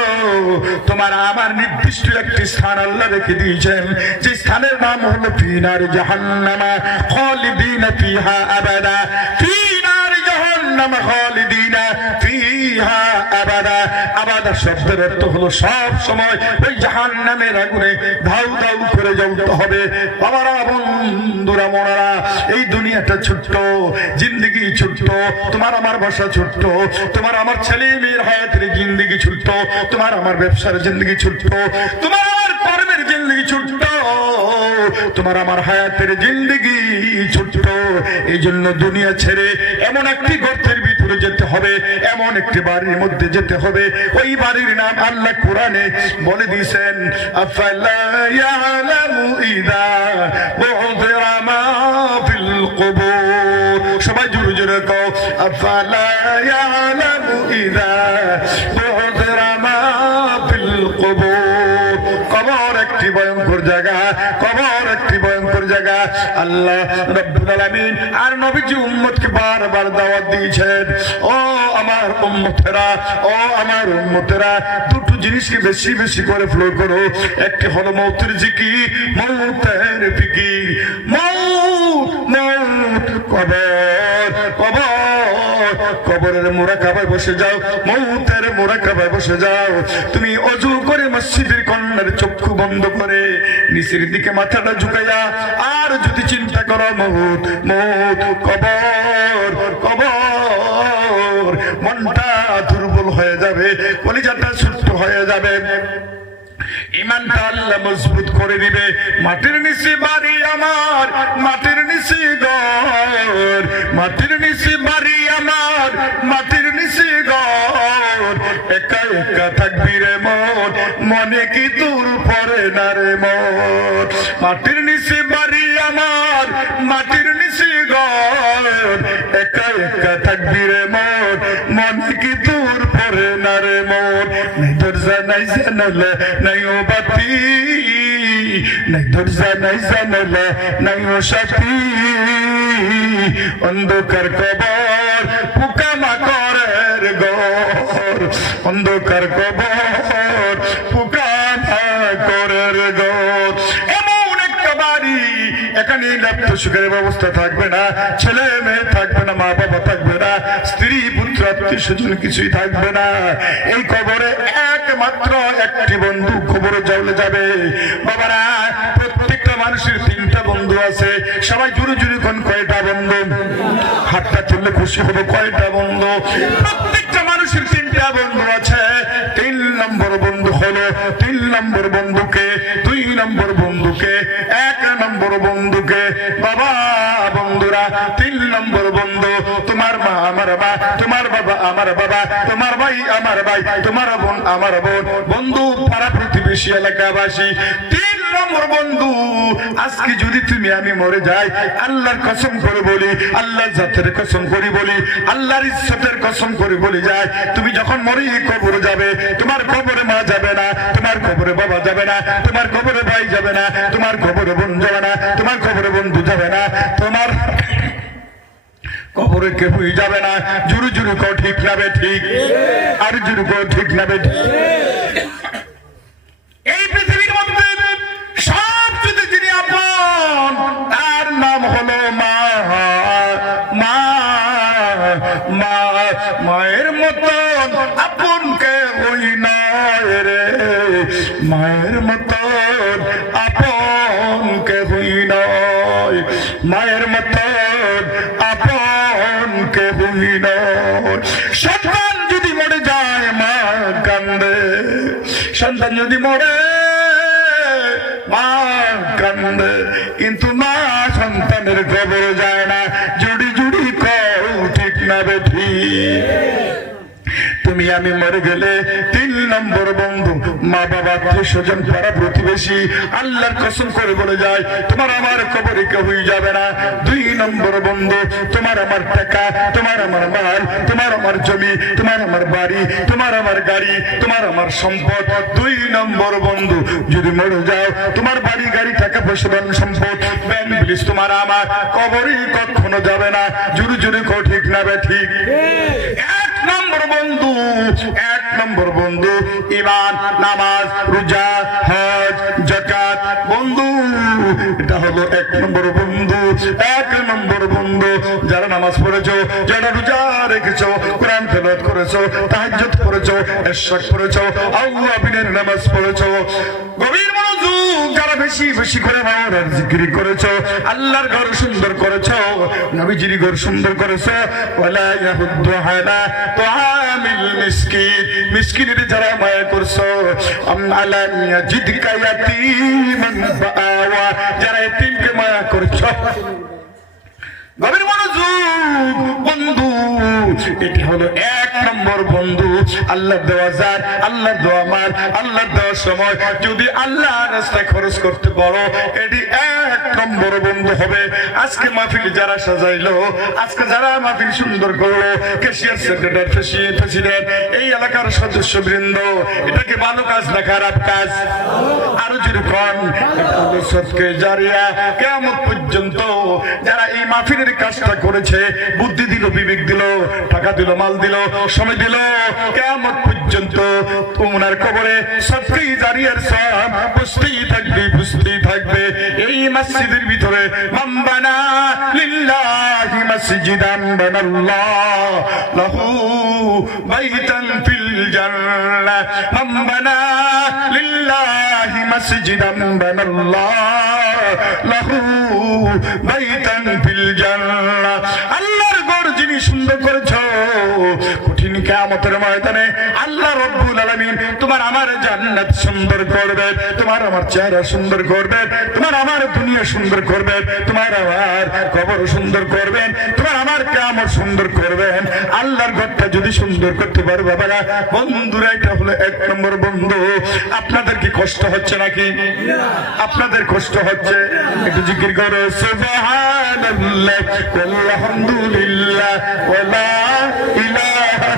তোমার আমার নির্দিষ্ট একটি স্থান আল্লাহ রেখে দিয়েছেন, যে স্থানের নাম হলো ফি নারি জাহান্নামা খালিদিনা ফিহা আবাদা। ফি নারি জাহান্নামা খালিদিনা ফিহা আবাদা। আবাদা শব্দের অর্থ হলো সব সময় ওই জাহান্নামের আগুনে ধাউ ধাউ করে জ্বলতে হবে। বাবারা বন্ধুরা মোনারা, এই দুনিয়াটা ছোট্ট, জিন্দেগি ছোট্ট, তোমার আমার ভাষা ছোট্ট, তোমার আমার ছেলে মেয়ের হায়াতের জিন্দেগি ছোট্ট, তোমার আমার ব্যবসার জিন্দেগি ছোট্ট, তোমার আমার কর্মের জিন্দেগি ছোট্ট, তোমার আমার হায়াতের জিন্দেগি ছোট্ট। এই জন্য দুনিয়া ছেড়ে এমন একটি গর্তের ভিতরে যেতে হবে, এমন একটি বাড়ির মধ্যে যেতে হবে, ওই বাড়ির নাম আল্লাহ কোরআনে বলে দিয়েছেন, আফালা ইয়ালামু ইযা বু'থিরা মা ফিল কুবুর। সবাই জোরে জোরে কও, আফালা ইয়ালামু ইযা বু'থিরা মা ফিল কুবুর। কবর একটি ভয়ঙ্কর জায়গা, কবর একটি ভয়ঙ্কর জায়গা। আল্লাহ রাব্বুল আলামিন আর নবীজি উম্মতকে বারবার দাওয়াত দিয়েছেন, ও আমার উম্মতেরা, ও আমার উম্মতেরা, দুটো জিনিসকে বেশি বেশি করে ফলো করো। একটি হলো মৌতের জিকির, মৌতের ফিকির। মৌত মৌত, কবর কবর, কবরের মুরাকাবায় বসে যাও, মৌতের মুরাকাবায় বসে যাও। তুমি অজু করে মসজিদের কর্নার চক্ষু বন্ধ করে নিচের দিকে মাথাটা ঝুঁকাইয়া আর যদি চিন্তা করো মৌত মৌত, কবর কবর, মনটা দুর্বল হয়ে যাবে, কলিজাটা ছোট্ট হয়ে যাবে, ইমানটা আল্লাহ মজবুত করে দিবে। মাটির নিচে বাড়ি আমার, মাটির নিচে ঘর, মাটির নিচে বাড়ি আমার, মাটির নিচে ঘর। একা একা থাকবি রে মন, মনে কি তোর পড়ে না রে মন। মাটির নিচে বাড়ি আমার, মাটির নিচে ঘর। একা একা থাকবি রে মন, মনে কি তোর পড়ে না রে মন। নাই দরজা নাই জানালা নাই ও বাতি, নাই দরজা নাই জানালা নাই ও সাথী। অন্ধকার কবর, পোকামাকড়ের ঘর, অন্ধকার কবর, পোকামাকড়ের ঘর। এমন একটা বাড়ি, এখানে ল্যাপটপ সুখের ব্যবস্থা থাকবে না, ছেলে মেয়ে থাকবে না, মা বাবা থাকবে না, স্ত্রী পুত্র আত্মীয় স্বজন কিছুই থাকবে না। এই কবরে একমাত্র একটি বন্ধু কবরে জলে যাবে। বাবারা, প্রত্যেকটা মানুষের তিনটা বন্ধু আছে। সবাই জুড়ে জুড়ে কোন কয়টা বন্ধু? হাতটা তুললে খুশি হবে। কয়টা বন্ধু? প্রত্যেকটা মানুষের তিনটা বন্ধু আছে। 3 নম্বর বন্ধু হলো, 3 নম্বর বন্ধুকে, 2 নম্বর বন্ধুকে, 1 নম্বর বন্ধুকে। বাবা বন্ধুরা, 3 নম্বর বন্ধু তোমার মা আমার মা, তোমার বাবা আমার বাবা, তোমার ভাই আমার ভাই, তোমার বোন আমার বোন, বন্ধু পাড়া প্রতিবেশী এলাকাবাসী। 3 নম্বর বন্ধু, আজকে যদি তুমি আমি মরে যাই, আল্লাহর কসম করে বলি, আল্লাহর জাতের কসম করে বলি, আল্লাহর ইজ্জতের কসম করে বলি যায়, তুমি যখন মরে কবরে যাবে, তোমার কবরে মা যাবে না, তোমার কবরে বাবা যাবে না, তোমার কবরে ভাই যাবে না, তোমার কবরে বোন যাবে না, তোমার কবরে বন্ধু যাবে না, তোমার কবরে কেউই যাবে না। জুরু জুরু কো ঠিক নাবে ঠিক, আর জুরু কো ঠিক নাবে ঠিক। এই পৃথিবীর মধ্যে সব মায়ের মতন আপন কেহই নয়, মায়ের মতন আপন কেহই নয়। সন্তান যদি মরে যায় মা কান্দে, সন্তান যদি মরে মা কান্দে, কিন্তু মা সন্তানের খবর যায় না। জুড়ি জুড়ি কও ঠিক না বেঠি। তুমি আমি মরে গেলে 3 নম্বর বন্ধু মা বাবা আত্মীয় স্বজন পাড়া প্রতিবেশী আল্লাহর কসম করে বলে যায় তোমার আমার কবরে কেউই যাবে না। 2 নম্বর বন্ধু তোমার আমার টাকা, তোমার আমার মাল, তোমার আমার জমি, তোমার আমার বাড়ি, তোমার আমার গাড়ি, তোমার আমার সম্পদ। 2 নম্বর বন্ধু যদি মরে যাও তোমার বাড়ি গাড়ি টাকা পয়সা সম্পদ ব্যাংক ব্যালেন্স তোমার আমার কবরে কখনো যাবে না। জুড়ে জুড়ে কো ঠিক না বে ঠিক। 1 নম্বর বন্ধু, 1 নম্বর বন্ধু ঈমান, নামাজ, রোজা, হজ, যাকাত। বন্ধু এটা হলো 1 নম্বর বন্ধু। 1 নম্বর বন্ধু যারা নামাজ পড়েছো, যারা রোজা রেখেছো, কোরআন তেলাওয়াত করেছো, তাহাজ্জুদ পড়েছো, ইশরাক পড়েছো, আল্লাহ বিনের নামাজ পড়েছো, গভীর মনোযোগ যারা বেশি বেশি করে মাওলার জিকির করেছো, আল্লাহর ঘর সুন্দর করেছো, নবীজির ঘর সুন্দর করেছো। ওয়ালা ইয়াহুদ্দু আলা তুআমিল মিসকিন, মিসকিনের যারা মায়া করছো। আলাম ইয়াজিদকা ইয়াতীমান ফাআওয়া, যারা এতিমকে মায়া করছো। গভীর মনোযোগ বন্ধু, এটি হলো 1 নম্বর বন্ধু। আল্লাহ দেওয়া যার, আল্লাহ দেওয়া মার, আল্লাহ দেওয়ার সময় যদি আল্লাহ রাস্তায় খরচ করতে পারো, এটি 1 নম্বর বন্ধু হবে। আজকে মাহফিল যারা সাজাইলো, আজকে যারা মাহফিল সুন্দর করলো, ক্যাশিয়ার, সেক্রেটারি, প্রেসিডেন্ট, এই এলাকার সদস্য বৃন্দ, এটা কি ভালো কাজ না খারাপ কাজ? আরো যেরকম এটা হলো সদকা জারিয়া। কিয়ামত পর্যন্ত যারা এই মাহফিল কাজটা করেছে, বুদ্ধি দিল, বিবেক দিল, টাকা দিল, মাল দিল, সময় দিল, কিয়ামত পর্যন্ত তোমার কবরে সদকা জারিয়ার সওয়াব বসতেই থাকবে, বুঝতেই থাকবে। এই মসজিদের ভিতরে মান বানা লিল্লাহি মসজিদান বানাল্লাহু লাহু বাইতান ফিল জান্নাহ, মান বানা লিল্লাহি মসজিদান বানাল্লাহু লাহু বাইতান ফিল জান্নাহ। আল্লাহর ঘর যিনি সুন্দর করেছো, কঠিন কিয়ামতের ময়দানে আল্লাহ রব্বুল আলামিন তোমার আমার জান্নাত সুন্দর করবে, তোমার আমার চেহারা সুন্দর করবে, তোমার আমার দুনিয়া সুন্দর করবে, তোমার আমার কবর সুন্দর করবেন, তোমার আমার কিয়ামত সুন্দর করবেন। আল্লাহর ঘরটা যদি সুন্দর করতে পারো বাবারা, বন্ধুরা এটা হলো 1 নম্বর বন্ধু। আপনাদের কি কষ্ট হচ্ছে নাকি? আপনাদের কষ্ট হচ্ছে? একটু জিকির করো সুবহানাল্লাহ ওয়ালহামদুলিল্লাহ ওয়ালা ইলাহা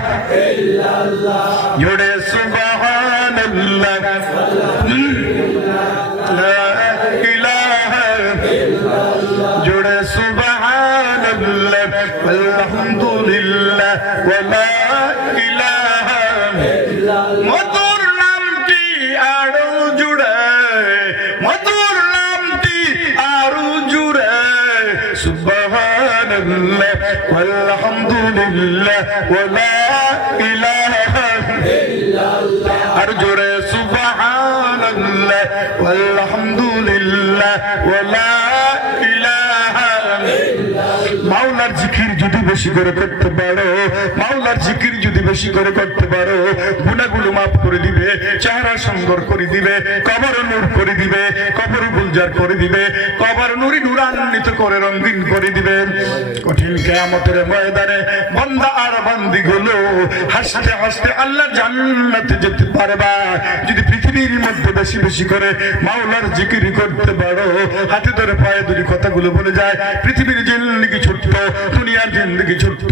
ইল্লাল্লাহ। জোরে সুবহানাল্লাহ লা ইলাহা ইল্লাল্লাহ, জোরে সুবহানাল্লাহ ওয়ালহামদুলিল্লাহ ওয়ালা ইলাহা ইল্লাল্লাহ। মধুর নামটি আরো জুড়ে, মধুর নামটি আরো জুড়ে, সুবহানাল্লাহ ওয়ালহামদুলিল্লাহ ওয়ালা ইলাহা ইল্লাল্লাহ। আর জোরে সুবহানাল্লাহ ওয়ালহামদুলিল্লাহ ওয়ালা ইলাহা ইল্লাল্লাহ। মাওলার জিকির যদি বেশি করে করতে পারো, মাওলার জিকির যদি বেশি করে করতে পারো, গুনাহগুলো মাফ করে দিবে, চেহারা সুন্দর করে দিবে, কবর নূর করে দিবে, কবর গুলজার করে দিবে, কবর নুরি নূরান্বিত করে রঙিন করে দিবে। কঠিন কিয়ামতের ময়দানে বান্দা আর বান্দিগুলো হাসতে হাসতে আল্লাহর জান্নাতে যেতে পারবা যদি পৃথিবীর মধ্যে বেশি বেশি করে মাওলার জিকির করতে পারো। হাতে ধরে পায়ে ধরে কথাগুলো বলে যায়, পৃথিবীর জিন্দেগি ছোট্ট, দুনিয়ার জিন্দেগি ছোট্ট,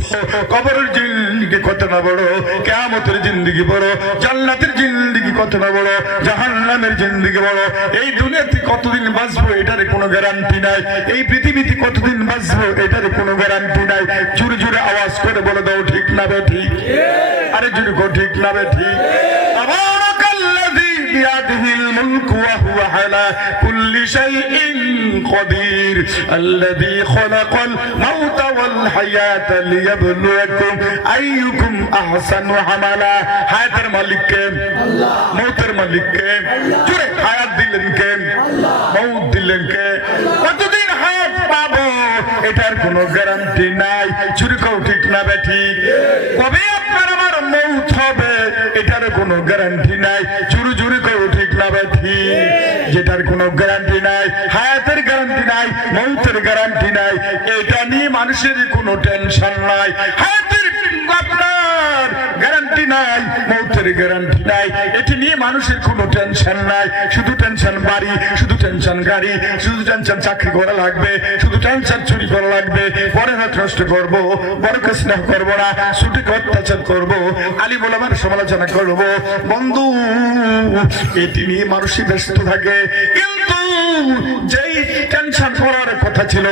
কবরের জিন্দেগি কত না বড়, কিয়ামতের জিন্দেগি বড়, জান্নাতের জিন্দেগি কত না বড়, জাহান্নামের জিন্দেগি বড়। এই দুনিয়াতে কতদিন বাঁচবো এটার কোনো গ্যারান্টি নাই, এই পৃথিবীতে কতদিন বাঁচবো এটার কোনো গ্যারান্টি নাই। জোরে জোরে আওয়াজ করে বলে দাও ঠিক না বে ঠিক? আরে জোরে কো ঠিক না বে ঠিক? তাবারাকাল্লাযী বিয়াদিহিল মুলকু ওয়া হুয়া আলা কুল্লি কুল্লি শাইইন কাদির আল্লাযী খালাকাল মাউতা ওয়াল হায়াতা লিয়াবলুয়াকুম আইয়ুকুম আহসানু আমালা। হায়াতের মালিক কে? আল্লাহ। মউতের মালিক কে? আল্লাহ। জোরে হায়াত দিলেন কে? আল্লাহ। মউত দিলেন কে? কতদিন হায়াত পাবো এটার কোনো গ্যারান্টি নাই। চুরি করো ঠিক না বেঠিক? কবে আপনার আমার মউত হবে এটার কোনো গ্যারান্টি নাই। চুরি চুরি করো ঠিক না বেঠিক? যেটার কোনো গ্যারান্টি নাই, হায়াতের গ্যারান্টি নাই, মউতের গ্যারান্টি নাই, এটা নিয়ে মানুষের কোনো টেনশন নাই। হায়াতের আপনার গ্যারান্টি নাই, মউতের গ্যারান্টি নাই, এটি নিয়ে মানুষের কোনো টেনশন নাই। শুধু টেনশন বাড়ি, শুধু টেনশন গাড়ি, শুধু টেনশন চাকরি করা লাগবে, শুধু টেনশন চুরি করা লাগবে, পরে হাত নষ্ট করবো, বড়কে স্নেহ করবো না, ছুটিকে অত্যাচার করবো, আলী ওলামার সমালোচনা করবো। বন্ধু, এটি নিয়ে মানুষই ব্যস্ত থাকে। কিন্তু যেই টেনশন করার কথা ছিল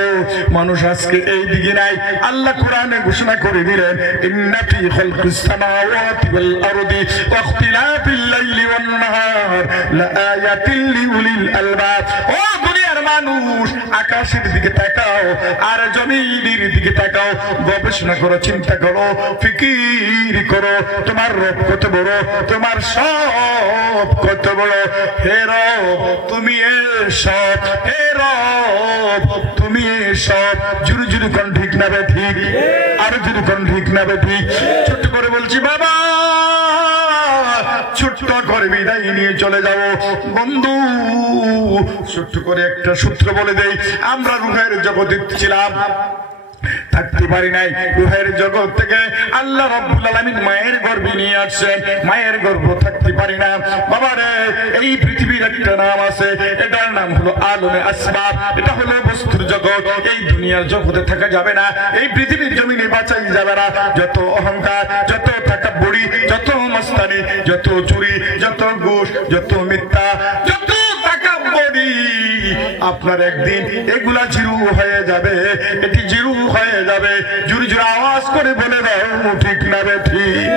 মানুষ আজকে এই দিকে নাই। আল্লাহ কোরআনে ঘোষণা করে দিলেন, ইন্না ফি খালকিস সামাওয়াতি ওয়াল আরদি ওয়া ইখতিলাফিল লাইলি ওয়ান নাহার লাআয়াতিন লিউলিল আলবাব। ও দুনিয়ার মানুষ, আকাশের দিকে তাকাও আর জমিনের দিকে তাকাও, গবেষণা করো, চিন্তা করো, ফিকির করো, তোমার রব কত বড়, তোমার সব কত বড়। হে রব তুমি সব, হে রব তুমি সব। জুরি জুরি কোন ঠিক না বে ঠিক? আরো জুরি কোন ঠিক না বে ঠিক? ছোট্ট করে বলছি বাবা, ছোট্ট করে বিদায় নিয়ে চলে যাব। বন্ধু, ছোট্ট করে একটা সূত্র বলে দেই। আমরা রূহের জগতে ছিলাম, থাকতে পারি নাই। রূহের জগৎ থেকে আল্লাহ রাব্বুল আলামিন মায়ের গর্ভে নিয়ে আসছেন, মায়ের গর্ভ থাকতে পারি না। বাবারে, এই পৃথিবীর একটা নাম আছে, এটার নাম হলো আলমে আসবাব। এটা হলো বস্তুর জগৎ। এই দুনিয়ার জগতে থাকা যাবে না, এই পৃথিবীর জমিনে বাঁচাই যাবে না। যত অহংকার, যত তাকাব্বুরি, যত মস্তানি, যত চুরি, যত ঘুষ, যত মিথ্যা, যত তাকাব্বুরি, আপনার একদিন এগুলা জিরু হয়ে যাবে। এটি জিরু হয়ে যাবে। জুরি জুরি আওয়াজ করে বলে দাও ঠিক না বে ঠিক?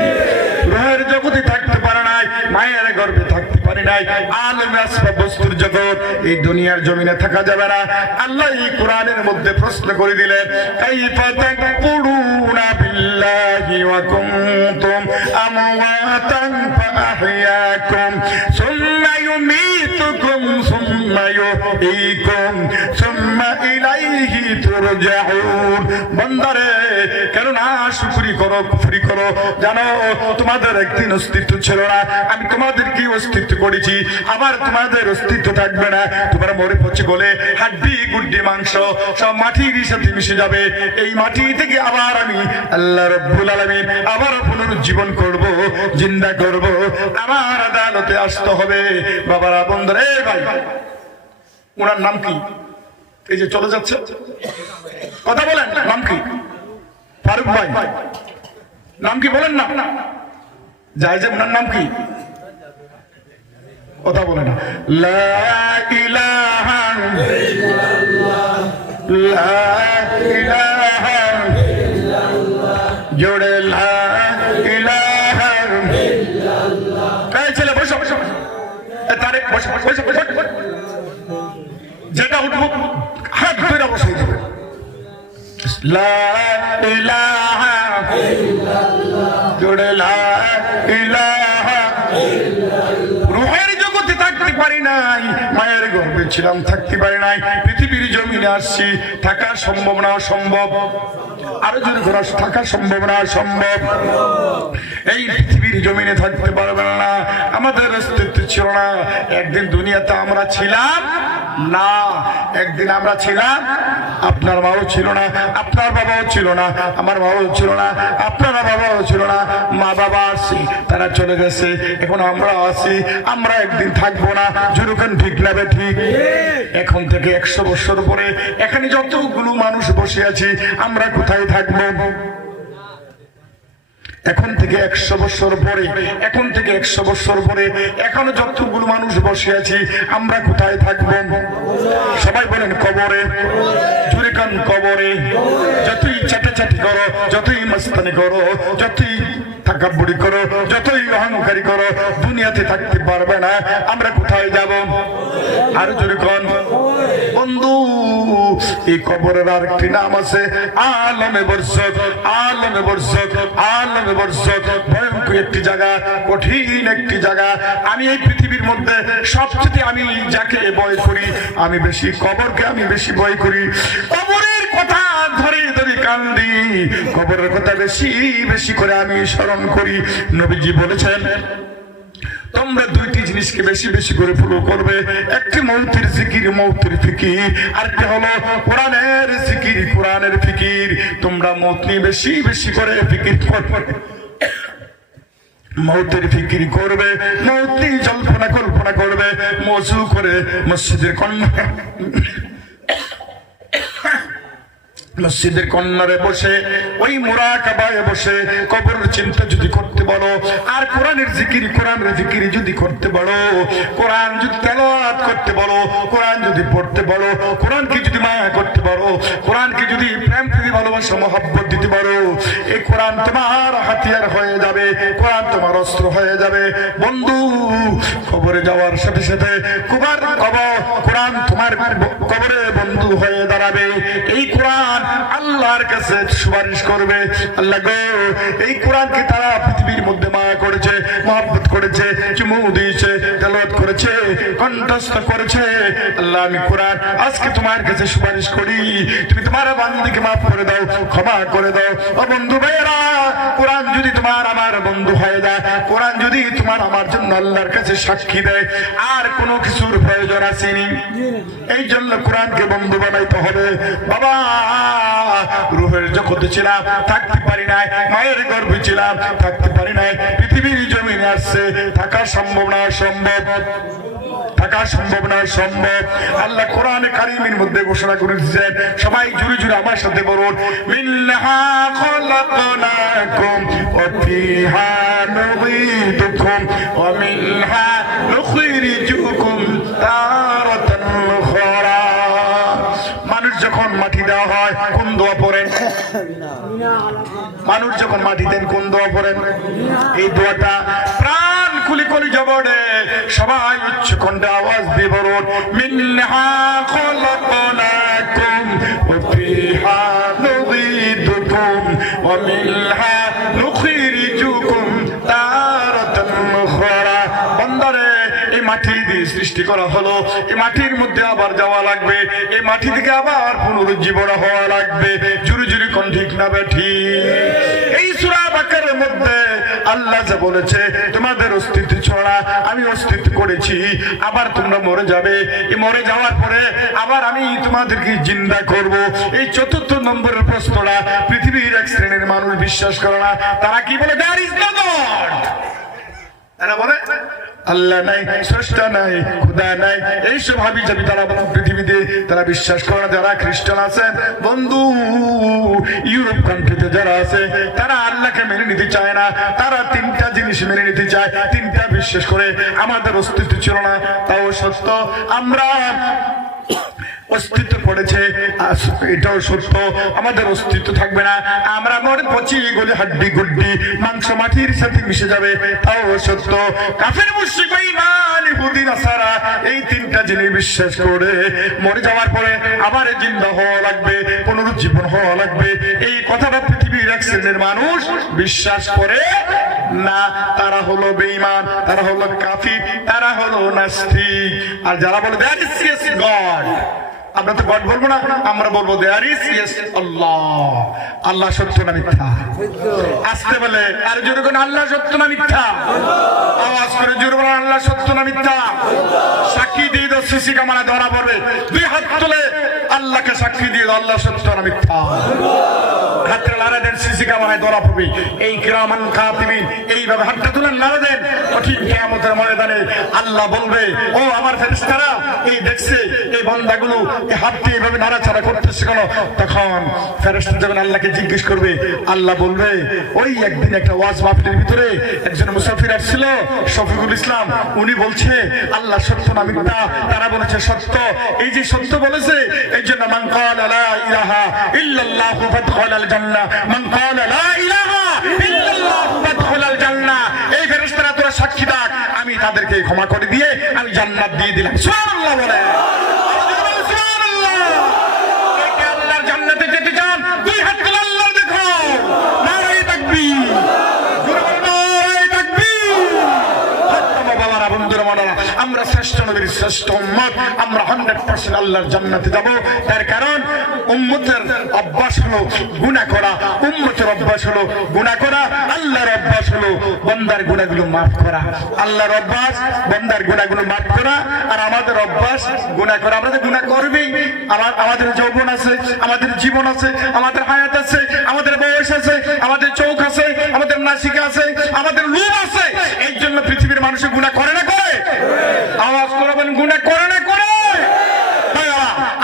রূহের জগতে থাকতে পারে নাই, মায়ের গর্ভে থাকতে পারি নাই। আলমে আসবাব বস্তুর জগৎ, এই দুনিয়ার জমিনে থাকা যাবে না। আল্লাহ এই কোরআনের মধ্যে প্রশ্ন করে দিলেন, কাইফা তাকফুরুনা বিল্লাহি ওয়া কুনতুম আমওয়াতান ফাআহইয়াকুম সুম্মা ইউমীতুকুম সুম্মা ইউহয়ীকুম সুম্মা ইলাইহি তুরজাউন। বান্দারে, কেন না শুকরি করো, কুফরি করো? জানো তোমাদের একদিন অস্তিত্ব ছিল না, আমি তোমাদেরকে অস্তিত্ব করেছি, আবার তোমাদের অস্তিত্ব থাকবে না। তোমার মরে পচে গলে হাড্ডি গুড্ডি মাংস সব মাটির সাথে মিশে যাবে। এই মাটি থেকে আবার আমি আল্লাহ রাব্বুল আলামিন আবার পুনরুজ্জীবন করব, জিন্দা করব, আমার আদালতে আসতে হবে। বাবারা, বন্ধুরা, ভাই, ওনার নাম কি? এই যে চলে যাচ্ছে, কথা বলেন, নাম কি? ফারুক ভাই, নাম কি বলেন না? যাই যে ওনার নাম কি? কথা বলে না। লা ইলাহা ইল্লাল্লাহ, লা ইলাহা ইল্লাল্লাহ, জোরে লা ইলাহা ইল্লাল্লাহ। এই ছেলে বসো, বসো, তারেক বসো, বসো, বসো। যেটা উঠবো হাত ধরে বসাই দেবে। লা ইলাহা ইল্লাল্লাহ, জোরে লা ইলাহা ইল্লাল্লাহ। রূহের জগতে থাকতে পারি নাই, মায়ের গর্ভে ছিলাম, থাকতে পারি নাই। পৃথিবীর জমিনে আসছি, থাকা সম্ভব না অসম্ভব? আরো যদি ঘোরা, থাকা সম্ভব না অসম্ভব? এই পৃথিবীর জমিনে থাকতে পারবেন না, আমাদের অস্তিত্ব ছিল না। একদিন দুনিয়াতে আমরা ছিলাম না, একদিন আমরা ছিলাম। আপনার মাও ছিল না, আপনার বাবাও ছিল না, আমার মাও ছিল না, আপনার বাবাও ছিল না। মা বাবা আসি, তারা চলে গেছে, এখন আমরা আসি, আমরা একদিন থাকবো না। যেরকম ঠিক না বে ঠিক? এখন থেকে 100 বছর পরে এখানে যতগুলো মানুষ বসে আছি, আমরা কোথায় থাকবো? এখন থেকে 100 বছর পরে, এখন থেকে 100 বছর পরে এখনো যতগুলো মানুষ বসে আছি, আমরা কোথায় থাকবো? সবাই বলেন কবরে। জোরে কান, কবরে। যতই চাটাচাটি করো, যতই মস্তানি করো, যতই তাকাব্বুরি করো, যতই অহংকারী করো, দুনিয়াতে থাকতে পারবে না। আমরা কোথায় যাব? আর জোরে কোন বন্ধু, এই কবরের আরেকটি নাম আছে আলমে বরজখ। আলমে বরজখ, আলমে বরজখ ভয়ঙ্কর একটি জায়গা, কঠিন একটি জায়গা। আমি এই পৃথিবীর মধ্যে সবচেয়ে আমি যাকে ভয় করি, আমি বেশি কবরকে আমি বেশি ভয় করি। কবরের কথা ধরে ধরে কান্দি, কবরের কথা বেশি বেশি করে আমি স্মরণ করি। নবীজি বলেছেন তোমরা দুইটি জিনিসকে বেশি বেশি করে ফলো করবে, একটি মৌতের জিকির, মৌতের ফিকির, আর একটা হলো কোরআনের জিকির, কোরআনের ফিকির। তোমরা মৌত নিয়ে বেশি বেশি করে ফিকির করবে, মৌতের ফিকির করবে, মৌত নিয়ে জল্পনা কল্পনা করবে। মজু করে মসজিদের মসজিদের কর্নারে বসে, ওই মুরাকাবায় বসে কবরের চিন্তা যদি করতে বলো, আর কোরআনের জিকির, কোরআনের জিকির যদি করতে বলো, কোরআন যদি তেলাওয়াত করতে বলো, কোরআন যদি পড়তে বলো, কোরআনকে যদি মায়া করতে বলো, কোরআনকে যদি প্রেম প্রীতি ভালোবাসা মহব্বত দিতে পারো, এই কোরআন তোমার হাতিয়ার হয়ে যাবে, কোরআন তোমার অস্ত্র হয়ে যাবে। বন্ধু, কবরে যাওয়ার সাথে সাথে কোরআন তোমার কবরে বন্ধু হয়ে দাঁড়াবে। এই কোরআন আল্লাহর কাছে সুপারিশ করবে, আল্লাহ গো এই কোরআনকে তারা পৃথিবীর মধ্যে মায়া করেছে, মহব্বত করেছে, চুমু দিয়েছে, তেলাওয়াত করেছে, কণ্ঠস্থ করেছে। আল্লাহ আমি কোরআন আজকে তোমার কাছে সুপারিশ করি, তুমি তোমার বান্দাকে মাফ করে দাও, ক্ষমা করে দাও। ও বন্ধু ভাইয়েরা, কোরআন যদি তোমার আমার বন্ধু হয়ে যায়, কোরআন যদি তোমার আমার জন্য আল্লাহর কাছে সাক্ষী দেয়, আর কোনো কিছুর প্রয়োজন আসেনি। এই জন্য কোরআনকে বন্ধু বানাইতে হবে। বাবা, রূহের জগতে ছিলাম, থাকতে পারি নাই, মায়ের গর্ভে ছিলাম, থাকতে পারি নাই, পৃথিবীর জমিনে আসছে, থাকা সম্ভব না, সম্ভব থাকা সম্ভব না, সম্ভব। আল্লাহ কোরআনে কারীমের মধ্যে ঘোষণা করে দিয়েছেন, সবাই জুড়ে জুড়ে আমার সাথে বলুন, মিনহা খলাকনাকুম ওয়া ফিহা নুঈদুকুম ওয়া মিনহা নুখরিজুকুম তারাতান উখরা। মানুষ যখন মাটি দেওয়া হয় কোন দোয়া পড়েন? মানুষ যখন মাটি দেন কোন দোয়া পড়েন? এই দোয়াটা প্রাণ খুলি খুলি জবরে সবাই উচ্চ কণ্ঠে আওয়াজ দিয়ে বলুন, মিনহা খলাকনাকুম ওয়া ফিহা নুঈদুকুম ওয়া মিনহা নুখরিজুকুম তারাতান উখরা। বান্দারে, এই মাটি দিয়ে সৃষ্টি করা হলো, এই মাটির মধ্যে আবার যাওয়া লাগবে, এই মাটি থেকে আবার পুনরুজ্জীবন হওয়া লাগবে। জুরি জুরি কোন ঠিক না বেঠি? এই সূরা বাকারার মধ্যে আল্লাহ যা বলেছে, তোমাদের অস্তিত্ব ছড়া আমি অস্তিত্ব করেছি, আবার তোমরা মরে যাবে, এই মরে যাওয়ার পরে আবার আমি তোমাদেরকে জিন্দা করব। এই ৪র্থ নম্বরের প্রশ্নটা পৃথিবীর এক শ্রেণীর মানুষ বিশ্বাস করে না। তারা কি বলে? There is no God. তারা বলে আল্লাহ নাই, স্রষ্টা নাই, খোদা নাই, এইসব হাবি যাবি তারা পৃথিবীতে তারা বিশ্বাস করে না। যারা খ্রিস্টান আছেন বন্ধু, ইউরোপ কান্ট্রিতে যারা আছে, তারা আল্লাহকে মেনে নিতে চায় না। তারা 3টা জিনিস মেনে নিতে চায়, 3টা বিশ্বাস করে। আমাদের অস্তিত্ব ছিল না, তাও সত্য। আমরা অস্তিত্ব পড়েছে, এটাও সত্য। আমাদের অস্তিত্ব থাকবে না, আমরা মরে পচি গলে হাড্ডি গুড্ডি মাংস মাটির সাথে মিশে যাবে, তাও সত্য। কাফের মুশরিক বেঈমান ইহুদি নাসারা এই 3টা জিনিস বিশ্বাস করে মরে যাওয়ার পরে আবার জিন্দা হওয়া লাগবে, পুনরুজ্জীবন হওয়া লাগবে। এই কথাটা পৃথিবীর এক শ্রেণীর মানুষ বিশ্বাস করে না। তারা হলো বেঈমান, তারা হলো কাফির, তারা হলো নাস্তিক। আর যারা বলে দ্যাট ইজ ইয়েস গড, আমরা তো গড বলবো না, আমরা বলবো দেয়ার ইজ ইয়েস আল্লাহ। আল্লাহ সত্য না মিথ্যা? আসতে বলে আর জোরে কোন আল্লাহ সত্য না মিথ্যা? আওয়াজ করে জোরে বলেন, আল্লাহ সত্য না মিথ্যা? সাক্ষী দিয়ে দাও, সিসি ক্যামেরায় ধরা পড়বে। 2 হাত তুলে আল্লাহকে সাক্ষী দিয়ে দাও, আল্লাহ সত্য না মিথ্যা? হাতটা নাড়া দেন, সিসি ক্যামেরায় ধরা পড়বে। এই কিরামান কাতিবিন এইভাবে হাতটা তুলেন, নাড়া দেন। কঠিন কিয়ামতের ময়দানে আল্লাহ বলবে, ও আমার ফেরেশতারা, এই দেখছে এই বান্দাগুলো এই হাতটি এইভাবে নাড়াচাড়া করতেছে কেন? তখন ফেরেশতা যখন আল্লাহকে জিজ্ঞেস করবে, আল্লাহ বলবে, ওই একদিন একটা ওয়াজ মাহফিলের ভিতরে একজন মুসাফির আসছিল, শফিকুল ইসলাম, উনি বলছে আল্লাহ সত্য না মিথ্যা? তারা বলেছে সত্য। এই যে সত্য বলেছে, এই জন্য মান ক্বালা লা ইলাহা ইল্লাল্লাহু ফাদখালাল জান্নাহ, মান ক্বালা লা ইলাহা ইল্লাল্লাহ ফাদখুলাল জান্নাহ। এই ফেরেশতারা তোরা সাক্ষী থাক, আমি তাদেরকে ক্ষমা করে দিয়ে আমি জান্নাত দিয়ে দিলাম। সুবহানাল্লাহ বলে। সুবহানাল্লাহ। কে আল্লাহর জান্নাতে যেতে চান? দুই হাত তুলে আল্লাহ দেখো। নারে তাকবীর। জোরে বলো নারে তাকবীর। বাবারা, বন্ধুরা, মানারা, আমরা শ্রেষ্ঠ নবীর শ্রেষ্ঠ উম্মত, আমরা 100% আল্লাহর জান্নাতে যাব। তার কারণ উম্মতের অভ্যাস হলো গুনাহ করা, উম্মতের অভ্যাস হলো গুনাহ করা, আল্লাহর অভ্যাস হলো বান্দার গুনাহগুলো মাফ করা। আল্লাহর অভ্যাস বান্দার গুনাহগুলো মাফ করা, আর আমাদের অভ্যাস গুনাহ করা। আমরা তো গুনাহ করবেই। আমাদের যৌবন আছে, আমাদের জীবন আছে, আমাদের হায়াত আছে, আমাদের বয়স আছে, আমাদের চোখ আছে, আমাদের নাসিকা আছে, আমাদের লোভ আছে। এই জন্য পৃথিবীর মানুষ গুনাহ করে না করে? আওয়াজ করবেন, গুনাহ করে না করে?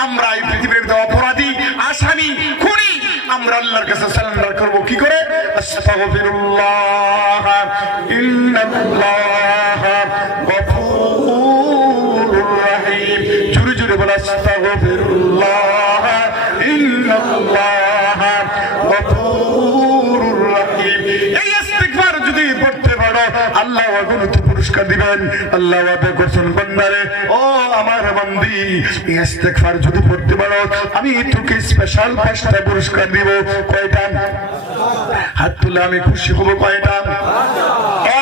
আমরা এই পৃথিবীর অপরাধী, আসামি, খুনি, আমরা আল্লাহর কাছে সারেন্ডার করব কি করে? আস্তাগফিরুল্লাহ ইন্নাল্লাহা গফুরুর রহিম। জোরে জোরে বল, আস্তাগফিরুল্লাহ ইন্নাল্লাহা গফুরুর রহিম। এই ইস্তিগফার যদি পড়তে পারো, আল্লাহ অগণিত পুরস্কার দিবেন। আল্লাহ ওয়াদা করেছেন, বান্দারে, ও আমার বান্দি, এই ইস্তিগফার যদি পড়তে পারো, আমি তোকে স্পেশাল 5টা পুরস্কার দিব। কয়টা? হাত তুলে আমি খুশি হব। কয়টা?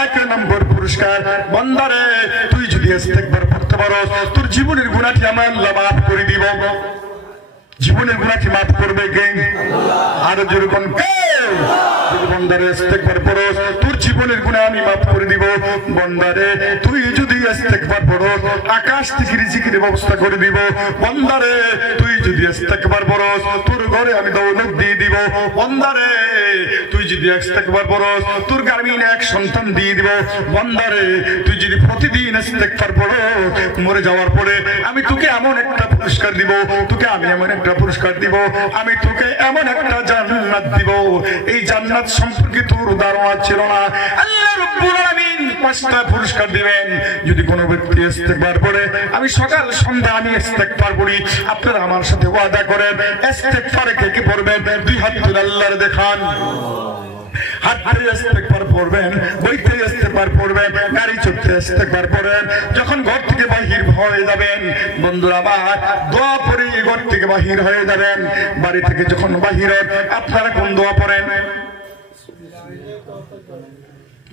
1 নম্বর পুরস্কার, বান্দারে, তুই যদি ইস্তিগফার পড়তে পারো, তোর জীবনের গুনাহটি আমি আল্লাহ মাফ করে দিব। জীবনের গুনাহটি মাফ করবে কে? আরো জোরে কোন কে? বান্দারে, ইস্তিগফার পড়ো, তোর জীবনের গুনাহ আমি মাফ করে দিব। বান্দারে, তুই যদি ইস্তিগফার পড়ো, আকাশ থেকে রিজিকের ব্যবস্থা করে দিব। বান্দারে, তুই যদি ইস্তিগফার পড়ো, তোর ঘরে আমি দৌলত দিয়ে দিব। বান্দারে, তুই যদি ইস্তিগফার পড়ো, তোর গার্মিনে 1 সন্তান দিয়ে দিব। বান্দারে, তুই যদি প্রতিদিন ইস্তিগফার পড়ো, মরে যাওয়ার পরে আমি তোকে এমন একটা পুরস্কার দিব, তোকে আমি এমন একটা পুরস্কার দিব, আমি তোকে এমন একটা জান্নাত দিব, এই জান্নাত সম্পর্কে তোর ধারণা ছিল না। আল্লাহ রাব্বুল আলামিন 5টা পুরস্কার দিবেন যদি কোনো ব্যক্তি ইস্তিগফার পড়ে। আমি সকাল সন্ধ্যা আমি ইস্তিগফার পড়ি। আপনারা আমার সাথে ওয়াদা করেন, ইস্তিগফার কে কে পড়বেন? 2 হাত তুলে আল্লাহর দেখান। হাতে ইস্তিগফার পড়বেন, বইতে ইস্তিগফার পড়বেন, গাড়ি চড়তে ইস্তিগফার পড়েন, যখন ঘর থেকে বাহির হয়ে যাবেন, বন্ধুরা আমার, দোয়া পড়ে ঘর থেকে বাহির হয়ে যাবেন। বাড়ি থেকে যখন বাহির হন, আপনারা কোন দোয়া পড়েন?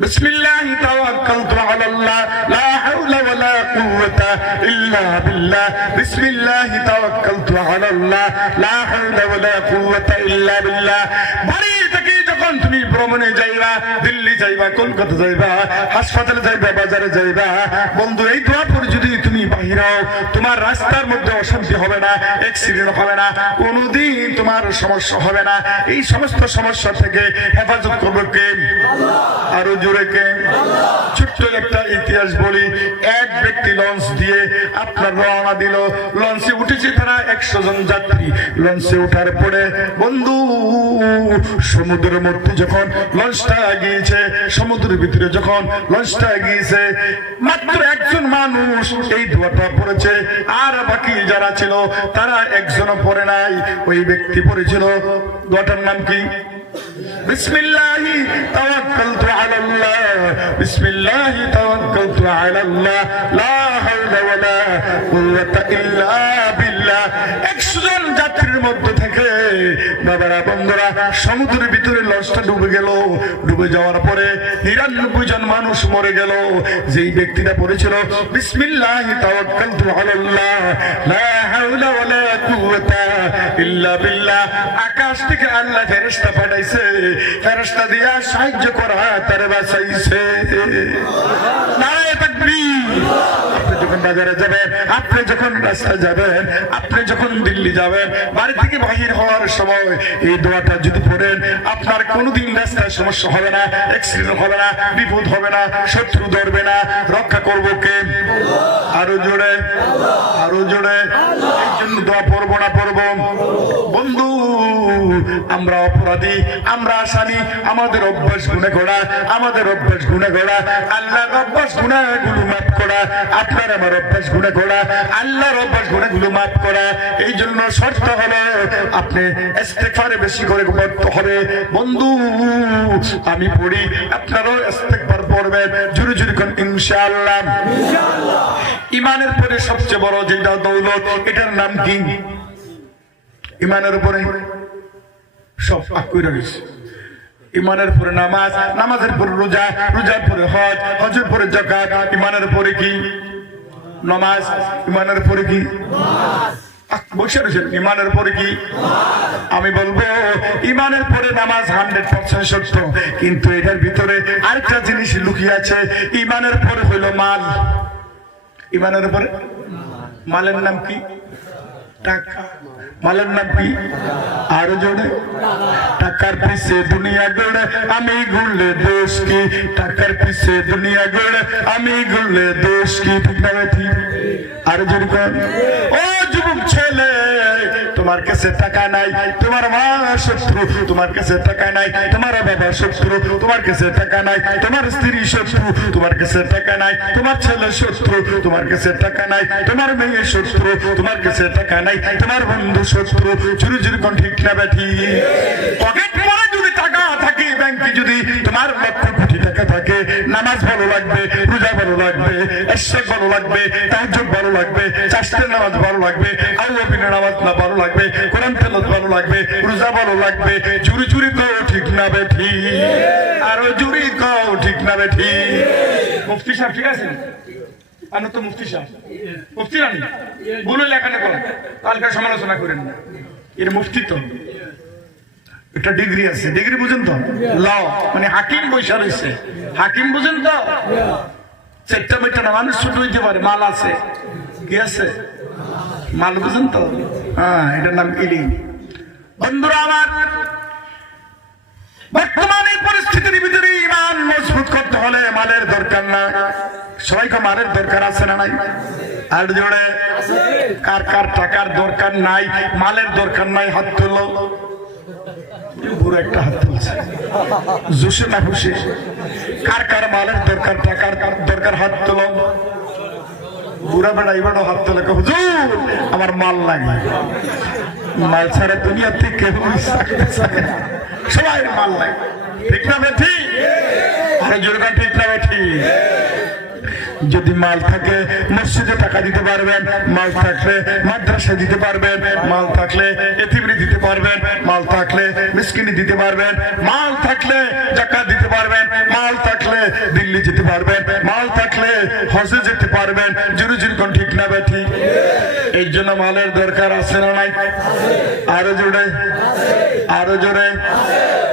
বিসমিল্লাহি তাওয়াক্কালতু আলাল্লাহ লা হাওলা ওয়ালা কুওয়াতা ইল্লা বিল্লাহ। বিসমিল্লাহি তাওয়াক্কালতু আলাল্লাহ লা হাওলা ওয়ালা কুওয়াতা ইল্লা বিল্লাহ। বাড়ি থেকে যখন তুমি ভ্রমণে যাইবা, দিল্লি যাইবা, কলকাতা যাইবা, হাসপাতালে যাইবা, বাজারে যাইবা, বন্ধু, এই দোয়া পড়ে যদি তুমি বাহির হও, তোমার রাস্তার মধ্যে অশান্তি হবে না, অ্যাক্সিডেন্ট হবে না, কোনোদিন তোমার সমস্যা হবে না। এই সমস্ত সমস্যা থেকে হেফাজত করবে কে? আরো জোরে কে? ছোট্ট একটা ইতিহাস বলি। এক ব্যক্তি লঞ্চ দিয়ে আপনার রওনা দিল। লঞ্চে উঠেছে তারা 100 জন যাত্রী। লঞ্চে ওঠার পরে বন্ধু, সমুদ্রের মধ্যে যখন লঞ্চটা গিয়েছে, সমুদ্রের ভিতরে যখন লঞ্চটা গিয়েছে, মাত্র 1 জন মানুষ এই দোয়াটা পড়েছে, আর বাকি যারা ছিল তারা 1 জনও পড়ে নাই। ওই ব্যক্তি পড়েছিল। দোয়াটার নাম কি? বিসমিল্লাহি তাওয়াক্কালতু আলাল্লাহ, বিসমিল্লাহি তাওয়াক্কালতু আলাল্লাহ লা হাওলা ওয়ালা কুওয়াতা ইল্লা বিল্লাহ। 100 জন যাত্রীর মধ্যে থেকে বাবারা, বন্ধুরা, সমুদ্রের ভিতরে লঞ্চটা ডুবে গেল। ডুবে যাওয়ার পরে 99 জন মানুষ মরে গেল। যেই ব্যক্তিটা পড়েছিল বিসমিল্লাহি তাওয়াক্কালতু আলাল্লাহ লা হাওলা ওয়ালা কুওয়াতা ইল্লা বিল্লাহ, আকাশ থেকে আল্লাহ ফেরেশতা পাঠাইছে, ফেরেশতা দিয়া সাহায্য করা তারে বাঁচাইছে। নারে তাকবীর। আপনি যখন বাজারে যাবেন, আপনি যখন রাস্তায় যাবেন, আপনি যখন দিল্লি যাবেন, বাড়ি থেকে বাহির হওয়ার সময় এই দোয়াটা যদি পড়েন, আপনার কোনোদিন রাস্তায় সমস্যা হবে না, অ্যাক্সিডেন্ট হবে না, বিপদ হবে না, শত্রু ধরবে না। রক্ষা করবো কে? আরো জোরে, আরো জোরে। এই জন্য দোয়া পড়বো না পড়বো? বন্ধু, আমরা অপরাধী, আমরা আসামি, আমাদের অভ্যাস গুণে গড়া, আমাদের অভ্যাস গুণে গড়া। আল্লাহর অভ্যাস গুণাগুলো মাফ করা, আপনার আমার অভ্যাস গুণে গড়া, আল্লাহর অভ্যাস গুণাগুলো মাফ করা। এই জন্য শর্ত হলো আপনি ইস্তেগফারে বেশি করে পড়তে হবে। বন্ধু আমি পড়ি, আপনারাও ইস্তেগফার পড়বেন, জোরে জোরে কোন ইনশাআল্লাহ। ইমানের পরে সবচেয়ে বড় যেটা দৌলত, এটার নাম কি? ইমানের উপরে সব আকুইরা গেছে। ইমানের পরে নামাজ, নামাজের পরে রোজা, রোজার পরে হজ, হজের পরে যাকাত, ইমানের পরে কি? নামাজ, ইমানের পরে কি? বসে রয়েছেন, ইমানের পরে কি? আমি বলবো ইমানের পরে নামাজ 100% সত্য, কিন্তু এটার ভিতরে আরেকটা জিনিস লুকিয়ে আছে। ইমানের পরে হইল মাল। ইমানের পরে মালের নাম কি? টাকা। মালের নাম কি? আরো জোরে। টাকার পিছে দুনিয়া গড়ে আমি ঘুরলে দোষ কি? টাকার পিছে দুনিয়া গড়ে আমি ঘুরলে দোষ কি? ঠিক না ঠিক? আরো জোরে কর। ও যুবক ছেলে, তোমার কাছে টাকা নাই, তোমার মা শত্রু, তোমার কাছে টাকা নাই, তোমার বাবা শত্রু, তোমার কাছে টাকা নাই, তোমার স্ত্রী শত্রু, তোমার কাছে টাকা নাই, তোমার ছেলে শত্রু, তোমার কাছে টাকা নাই, তোমার মেয়ে শত্রু, তোমার কাছে টাকা নাই, তোমার বন্ধু শত্রু। চুরি চুরি কোন ঠিক না ব্যাঠি? পকেট মারে যদি টাকা থাকে, ব্যাংকে যদি তোমার লক্ষ কোটি টাকা থাকে, নামাজ ভালো লাগবে, রোজা ভালো লাগবে, ইশরাক ভালো লাগবে, তাহাজ্জুদ ভালো লাগবে, চারটি নামাজ ভালো লাগবে, আউয়াবিনের নামাজ না ভালো লাগবে, কোরআন তেলাওয়াত ভালো লাগবে, রোজা ভালো লাগবে। চুরি চুরি কও ঠিক না বেঠি? আরো চুরি কও ঠিক না বেঠি? মুফতি সাহেব ঠিক আছে? আমি তো মুফতি সাহেব, মুফতি রানি বলে লেখানে করেন, কালকে সমালোচনা করেন না। এর মুফতি তো একটা ডিগ্রি আছে, ডিগ্রি বুঝেন তো? ল মানে হাকিম বৈশা রয়েছে, হাকিম বুঝেন তো? চারটা মেটা না মানুষ ছোট হইতে পারে, মাল আছে, কি আছে? মাল বুঝেন তো? হ্যাঁ, এটার নাম ইলিম। বন্ধুরা আমার, বর্তমানে পরিস্থিতির ভিতরে ইমান মজবুত করতে হলে মালের দরকার না। সবাইকে মালের দরকার আছে না নাই? আর জোরে কার কার টাকার দরকার নাই, মালের দরকার নাই? হাত তুলো। পুরো একটা হাত তুলছে, জোশে না খুশি? কার কার মালের দরকার, টাকার দরকার? হাত তুলো। বুড়া বেড়া এবারও হাত তোলে, হুজুর আমার মাল লাগে। মাল ছাড়া দুনিয়া থেকে কেউ সবাই মাল লাগে, ঠিক না বেঠি? আরে জোরকার ঠিক না বেঠি? যদি মাল থাকে মসজিদে টাকা দিতে পারবেন, মাল থাকলে মাদ্রাসা দিতে পারবেন, মাল থাকলে এতিমরে দিতে পারবেন, মাল থাকলে মিসকিনি দিতে পারবেন, মাল থাকলে যাকাত দিতে পারবেন, মাল থাকলে দিল্লি যেতে পারবেন, মাল থাকলে হজে যেতে পারবেন। জোরে জোরে কোন ঠিক না বেঠি? এই জন্য মালের দরকার আছে না নাই? আরো জোরে, আরো জোরে।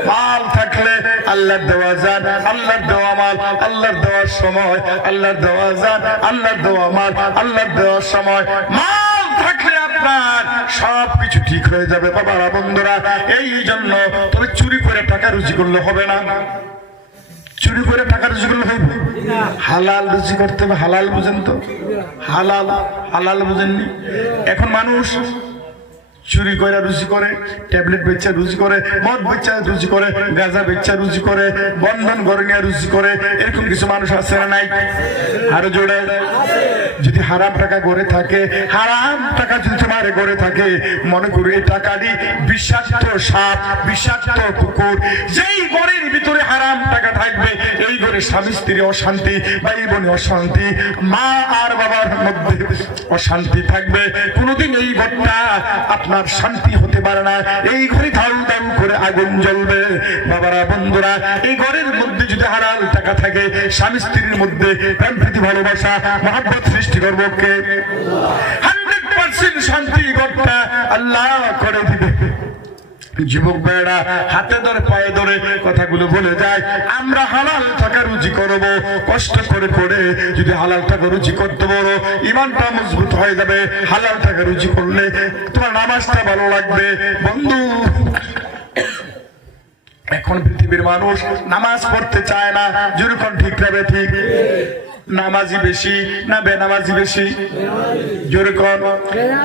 মাল থাকলে আল্লাহর দেওয়া জান, আল্লাহর দেওয়া মাল, আল্লাহর দেওয়ার সময়, আল্লাহর দেওয়া জান, আল্লাহর দেওয়া মাল, আল্লাহর দেওয়ার সময়। মাল থাকলে আপনার সবকিছু ঠিক হয়ে যাবে বাবারা বন্ধুরা। এই জন্য তবে চুরি করে টাকা রুজি করলে হবে না। চুরি করে টাকা রুজি করলে হইবে? হালাল রুজি করতে হবে। হালাল বুঝেন তো? হালাল, হালাল বুঝেননি? এখন মানুষ চুরি করে রুজি করে, ট্যাবলেট বেচা রুজি করে, মদ বেচা রুজি করে, গাঁজা বেচা রুজি করে, বন্ধন ঘরে নিয়ে রুজি করে। এরকম কিছু মানুষ আছে না নাই? আরো জোরে। যদি হারাম টাকা গড়ে থাকে, হারাম টাকা যদি তোমার গড়ে থাকে, মনে করো এই টাকাটি বিষাক্ত সাপ, বিষাক্ত কুকুর। যেই ঘরের ভিতরে হারাম টাকা থাকবে, এই ঘরে স্বামী স্ত্রী অশান্তি, ভাই বোনে অশান্তি, মা আর বাবার মধ্যে অশান্তি থাকবে। কোনোদিন এই ঘরটা আপনার শান্তি হতে পারে না। এই ঘরে ধাউ ধাউ করে আগুন জ্বলবে বাবারা বন্ধুরা। এই ঘরের মধ্যে যদি হারাম টাকা থাকে, স্বামী স্ত্রীর মধ্যে প্রেম প্রীতি ভালোবাসা মহব্বত সৃষ্টি করবো কে? 100% শান্তি ঘরটা আল্লাহ করে দিবে। যুবক ভাইরা হাতে ধরে পায়ে ধরে কথাগুলো বলে যায়, আমরা হালাল টাকা রুজি করব, কষ্ট করে করে যদি হালাল টাকা রুজি করতে পারো, ইমানটা মজবুত হয়ে যাবে। হালাল টাকা রুজি করলে তোমার নামাজটা ভালো লাগবে। বন্ধু, এখন পৃথিবীর মানুষ নামাজ পড়তে চায় না। যেরকম ঠিক না ঠিক? নামাজি বেশি না বেনামাজি বেশি? জোরে কোন।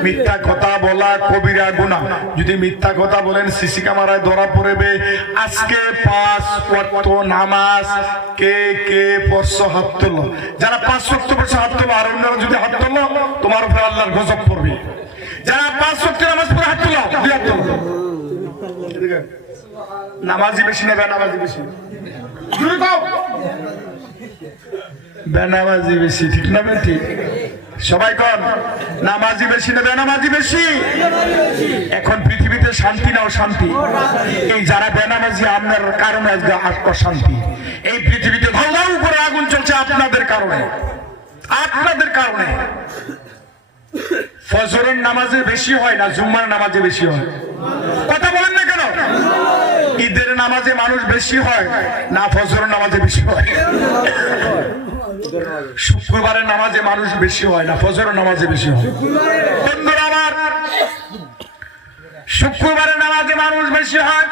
মিথ্যা কথা বলা কবিরা গুনাহ। যদি মিথ্যা কথা বলেন সিসি ক্যামেরায় ধরা পড়বে। আজকে 5 ওয়াক্ত নামাজ কে কে পড়ছো হাত তোলো। যারা 5 ওয়াক্ত পড়ছো হাত তোলো। আর অন্যরা যদি হাত তোলো তোমার উপরে আল্লাহর গজব পড়বে। যারা 5 ওয়াক্ত নামাজ পড়ে হাত তোলো, দুই হাত তোলো। নামাজি বেশি না বেনামাজি বেশি? জোরে কও। বেনামাজি বেশি, ঠিক না ঠিক? সবাই কোন নামাজি বেশি না বেনামাজি বেশি? এখন পৃথিবীতে শান্তি না অশান্তি? এই যারা বেনামাজি আপনার কারণে অশান্তি। এই পৃথিবীতে ধাউ করে আগুন চলছে আপনাদের কারণে, আপনাদের কারণে। ফজরের নামাজে বেশি হয় না জুম্মার নামাজে বেশি হয়? কথা বলেন না কেন? ঈদের নামাজে মানুষ বেশি হয় না ফজরের নামাজে বেশি হয়? শুক্রবারের নামাজে মানুষ বেশি হয় না ফজরের নামাজে বেশি হয়? বন্ধুরা আমার, শুক্রবারের নামাজে মানুষ বেশি হয়,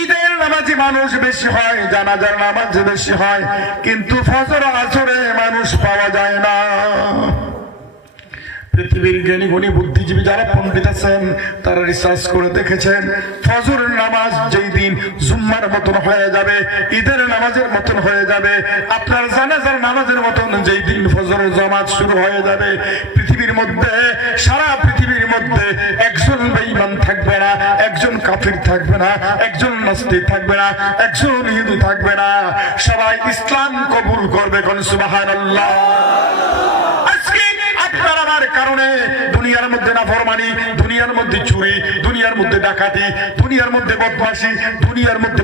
ঈদের নামাজে মানুষ বেশি হয়, জানাজার নামাজে বেশি হয়, কিন্তু ফজর আসরে মানুষ পাওয়া যায় না। পৃথিবীর জ্ঞানী গুণী বুদ্ধিজীবী যারা পণ্ডিত আছেন তারা রিসার্চ করে দেখেছেন ফজরের নামাজ যেই দিন জুম্মার মতন হয়ে যাবে, ঈদের নামাজের মতন হয়ে যাবে, আপনার জানাজার নামাজের মতন যেই দিন ফজরের জামাত শুরু হয়ে যাবে, পৃথিবীর মধ্যে সারা পৃথিবীর মধ্যে একজন বেঈমান থাকবে না, একজন কাফির থাকবে না, একজন নাস্তিক থাকবে না, একজন হিন্দু থাকবে না, সবাই ইসলাম কবুল করবে। কোন সুবহানাল্লাহ। আপনার আমার কারণে দুনিয়ার মধ্যে নাফরমানি, দুনিয়ার মধ্যে চুরি, দুনিয়ার মধ্যে ডাকাতি, দুনিয়ার মধ্যে বদমাশি, দুনিয়ার মধ্যে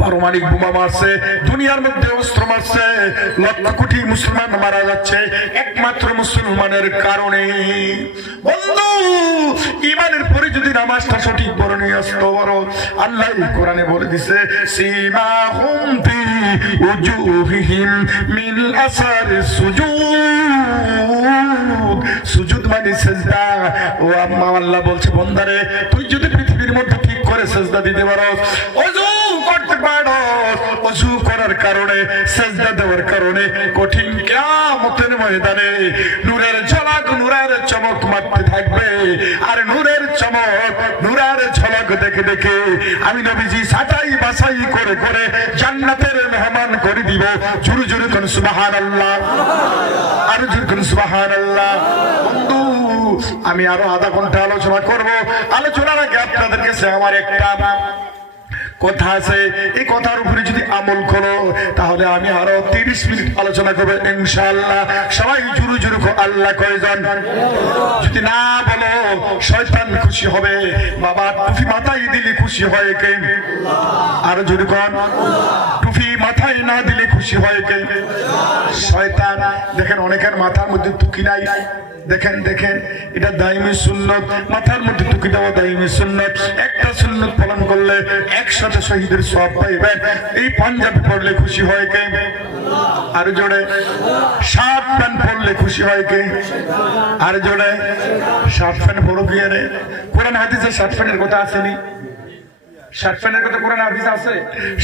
পারমাণবিক বোমা মারছে, দুনিয়ার মধ্যে অস্ত্র মারছে, লক্ষ কোটি মুসলমান মারা যাচ্ছে একমাত্র মুসলমানের কারণে। বন্ধু, ইমানের পরে যদি নামাজটা সঠিক পড়ে নিয়ে আসতে পারো, আল্লাহ কোরআনে বলে দিছে সীমাহুম ফি উজুহিহিম মিন আসারিস সুজুদ। সুজুদ মানে সিজদা। ও আম্মা, আল্লাহ বলছে বান্দারে তুই যদি পৃথিবীর মধ্যে ঠিক করে সিজদা দিতে পারো, ওযু করতে পারো, ওযু করার কারণে সিজদা দেওয়ার কারণে কঠিন কিয়ামতের ময়দানে নূরের ঝলক, নূরের চমক মারতে থাকবে। আর নূরের চমক, নূরের ঝলক দেখে দেখে আমি নবীজি সাজাই বাছাই করে করে জান্নাতের মেহমান করে দিব। জোরে জোরে কোন সুবহানাল্লাহ, আর জোরে কোন সুবহানাল্লাহ। বন্ধু, আমি আরো আধা ঘন্টা আলোচনা করব। আলোচনার আগে আপনাদের কাছে আমার একটা কথা আছে, এই কথার উপরে যদি আমল করো তাহলে আমি আরো 30 মিনিট আলোচনা করবো ইনশাআল্লাহ। সবাই জুরু জুরু আল্লাহ কয়জন? যদি না বলো শয়তান খুশি হবে। বাবা, টুপি মাথায় দিলে খুশি হয় কে? আর জুরু কোন? টুপি মাথায় না দিলে খুশি হয় কে? শয়তান। দেখেন অনেকের মাথার মধ্যে টুকি নাই, দেখেন দেখেন, এটা দাইমি সুন্নত। মাথার মধ্যে টুকি দেওয়া দাইমি সুন্নত। একটা সুন্নত পালন করলে 100টা শহীদের সওয়াব পাইবেন। এই পাঞ্জাবি পড়লে খুশি হয় কে? আর জোরে। শার্ট প্যান্ট পরলে খুশি হয় কে? আর জোরে। শার্ট প্যান্ট পরো কি রে? কোরআন হাদিসে শার্ট প্যান্টের কথা আসেনি? শার্ট প্যান্টের কথা কোরআন হাদিসে আছে?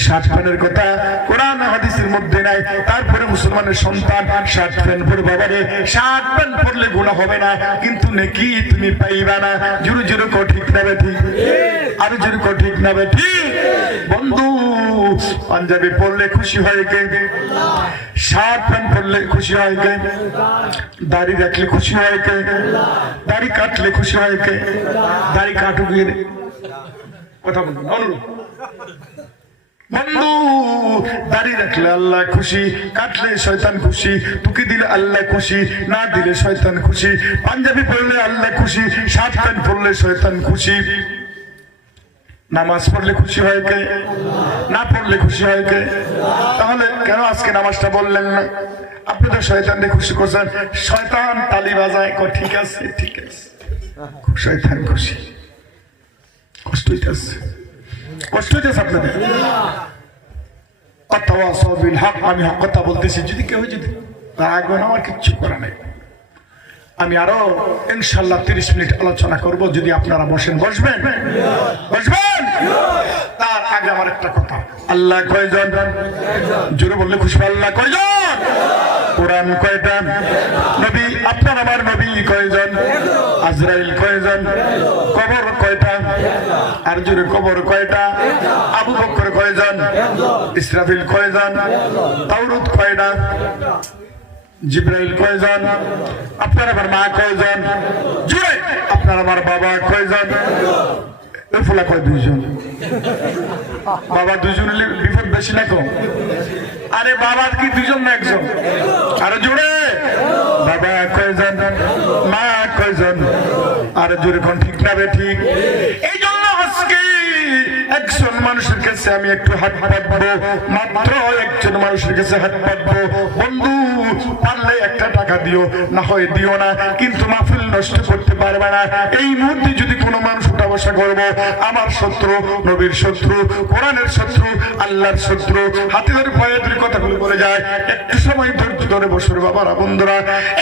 শার্ট প্যান্টের কথা কোরআন হাদিসের মধ্যে নাই। তারপরে মুসলমানের সন্তান শার্ট প্যান্ট পরে, বাবারে শার্ট প্যান্ট পরলে গুনাহ হবে না, কিন্তু নেকি তুমি পাইবা না। জোরে জোরে কো ঠিক না বেঠি? আর জোরে কো ঠিক না বেঠি? বন্ধু, পাঞ্জাবি পরলে খুশি হয় কে? শার্ট প্যান্ট পরলে খুশি হয় কে? দাড়ি রাখলে খুশি হয় কে? দাড়ি কাটলে খুশি হয় কে? দাড়ি কাটু গিয়ে কথা বলুন অনুরোধ। বন্ধু, দাড়ি রাখলে আল্লাহ খুশি, কাটলে শয়তান খুশি, টুকি দিলে আল্লাহ খুশি, না দিলে শয়তান খুশি। পাঞ্জাবি পরলে আল্লাহ খুশি, শার্ট প্যান্ট পরলে শয়তান খুশি। নামাজ পড়লে খুশি হয় কে? না পড়লে খুশি হয় কে? তাহলে কেন আজকে নামাজটা বললেন না? আপনি তো শয়তানকে খুশি করছেন। শয়তান তালি বাজায়, ঠিক আছে ঠিক আছে, শয়তান খুশি। কষ্ট হইতেছে, কষ্ট হইতেছে আপনাদের। আমি হক কথা বলতেছি, যদি কেউ যদি রাখবেন আমার কিচ্ছু করা নাই। আমি আরো ইনশাআল্লাহ 30 মিনিট আলোচনা করব, যদি আপনারা বসেন। বসবেন? বসবেন? তার আগে আমার একটা কথা, আল্লাহ কয়জন? জোরে বললে খুশি। আল্লাহ কয়জন? কোরআন কয়টা? নবী, আপনার আমার নবী কয়জন? আজরাইল কয়জন? কবর কয়টা? আর জোরে কবর কয়টা? আবু বকর কয়জন? ইসরাফিল কয়জন? তাওরাত কয়টা? জিব্রাইল কয়জন? আপনার আমার মা কয়জন? জোরে আপনার আমার বাবা কয়জন? ফুলা কয়? 2 জন। বাবা 2 জন হলে বিপদ বেশি না কম? আরে বাবা কি 2 জন না 1 জন? আরে জোরে বাবা কয়জন? মা কয়জন? আরে জোরে কোন ঠিক না বে ঠিক? এই জন্য আজকে একজন মানুষের কাছে আমি একটু হাত পাতবো, মাত্র একজন মানুষের কাছে হাত পাতবো। বন্ধু, পারলে একটা টাকা দিও, না হয় দিও না, কিন্তু মাহফিল নষ্ট করতে পারবে না। এই মুহূর্তে যদি কোনো মানুষ উঠা বসা করবো, আমার শত্রু, নবীর শত্রু, কোরআনের শত্রু, আল্লাহর শত্রু, হাতে ধরে পায়ে ধরে কথাগুলো বলে যায়, একটু সময় ধৈর্য ধরে বসবে বাবারা, বন্ধুরা।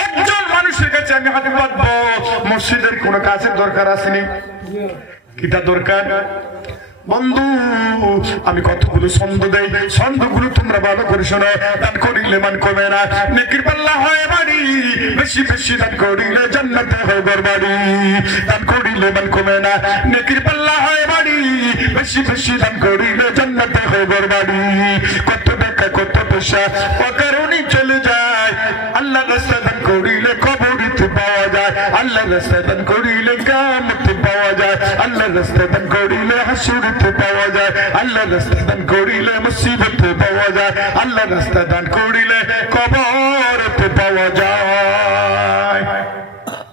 একজন মানুষের কাছে আমি হাতে পাতবো। মসজিদের কোনো কাজের দরকার আসেনি? কিটা দরকার? বন্ধু, আমি কতগুলো ছন্দ দেই, ছন্দগুলো তোমরা ভালো করে শোনো। দান করিলে মান কমে না, নেকির পাল্লা হয় বাড়ি, বেশি বেশি দান করিলে জান্নাতে হয় ঘরবাড়ি। দান করিলে মান কমে না, নেকির পাল্লা হয় বাড়ি, বেশি বেশি দান করিলে জান্নাতে হয় ঘরবাড়ি। কত টাকা কত পয়সা অকারণে চলে যায়, আল্লাহ রাস্তায় দান করিলে কবরিতে পাওয়া যায়। আল্লাহ রাস্তায় দান করিলে কিয়ামতে পাওয়া যায়। আল্লাহ রাস্তায় দান করিলে হাসুরতে পাওয়া যায়। আল্লাহ রাস্তায় দান করিলে মুসিবতে পাওয়া যায়। আল্লাহ রাস্তায় দান করিলে কবরতে পাওয়া যায়।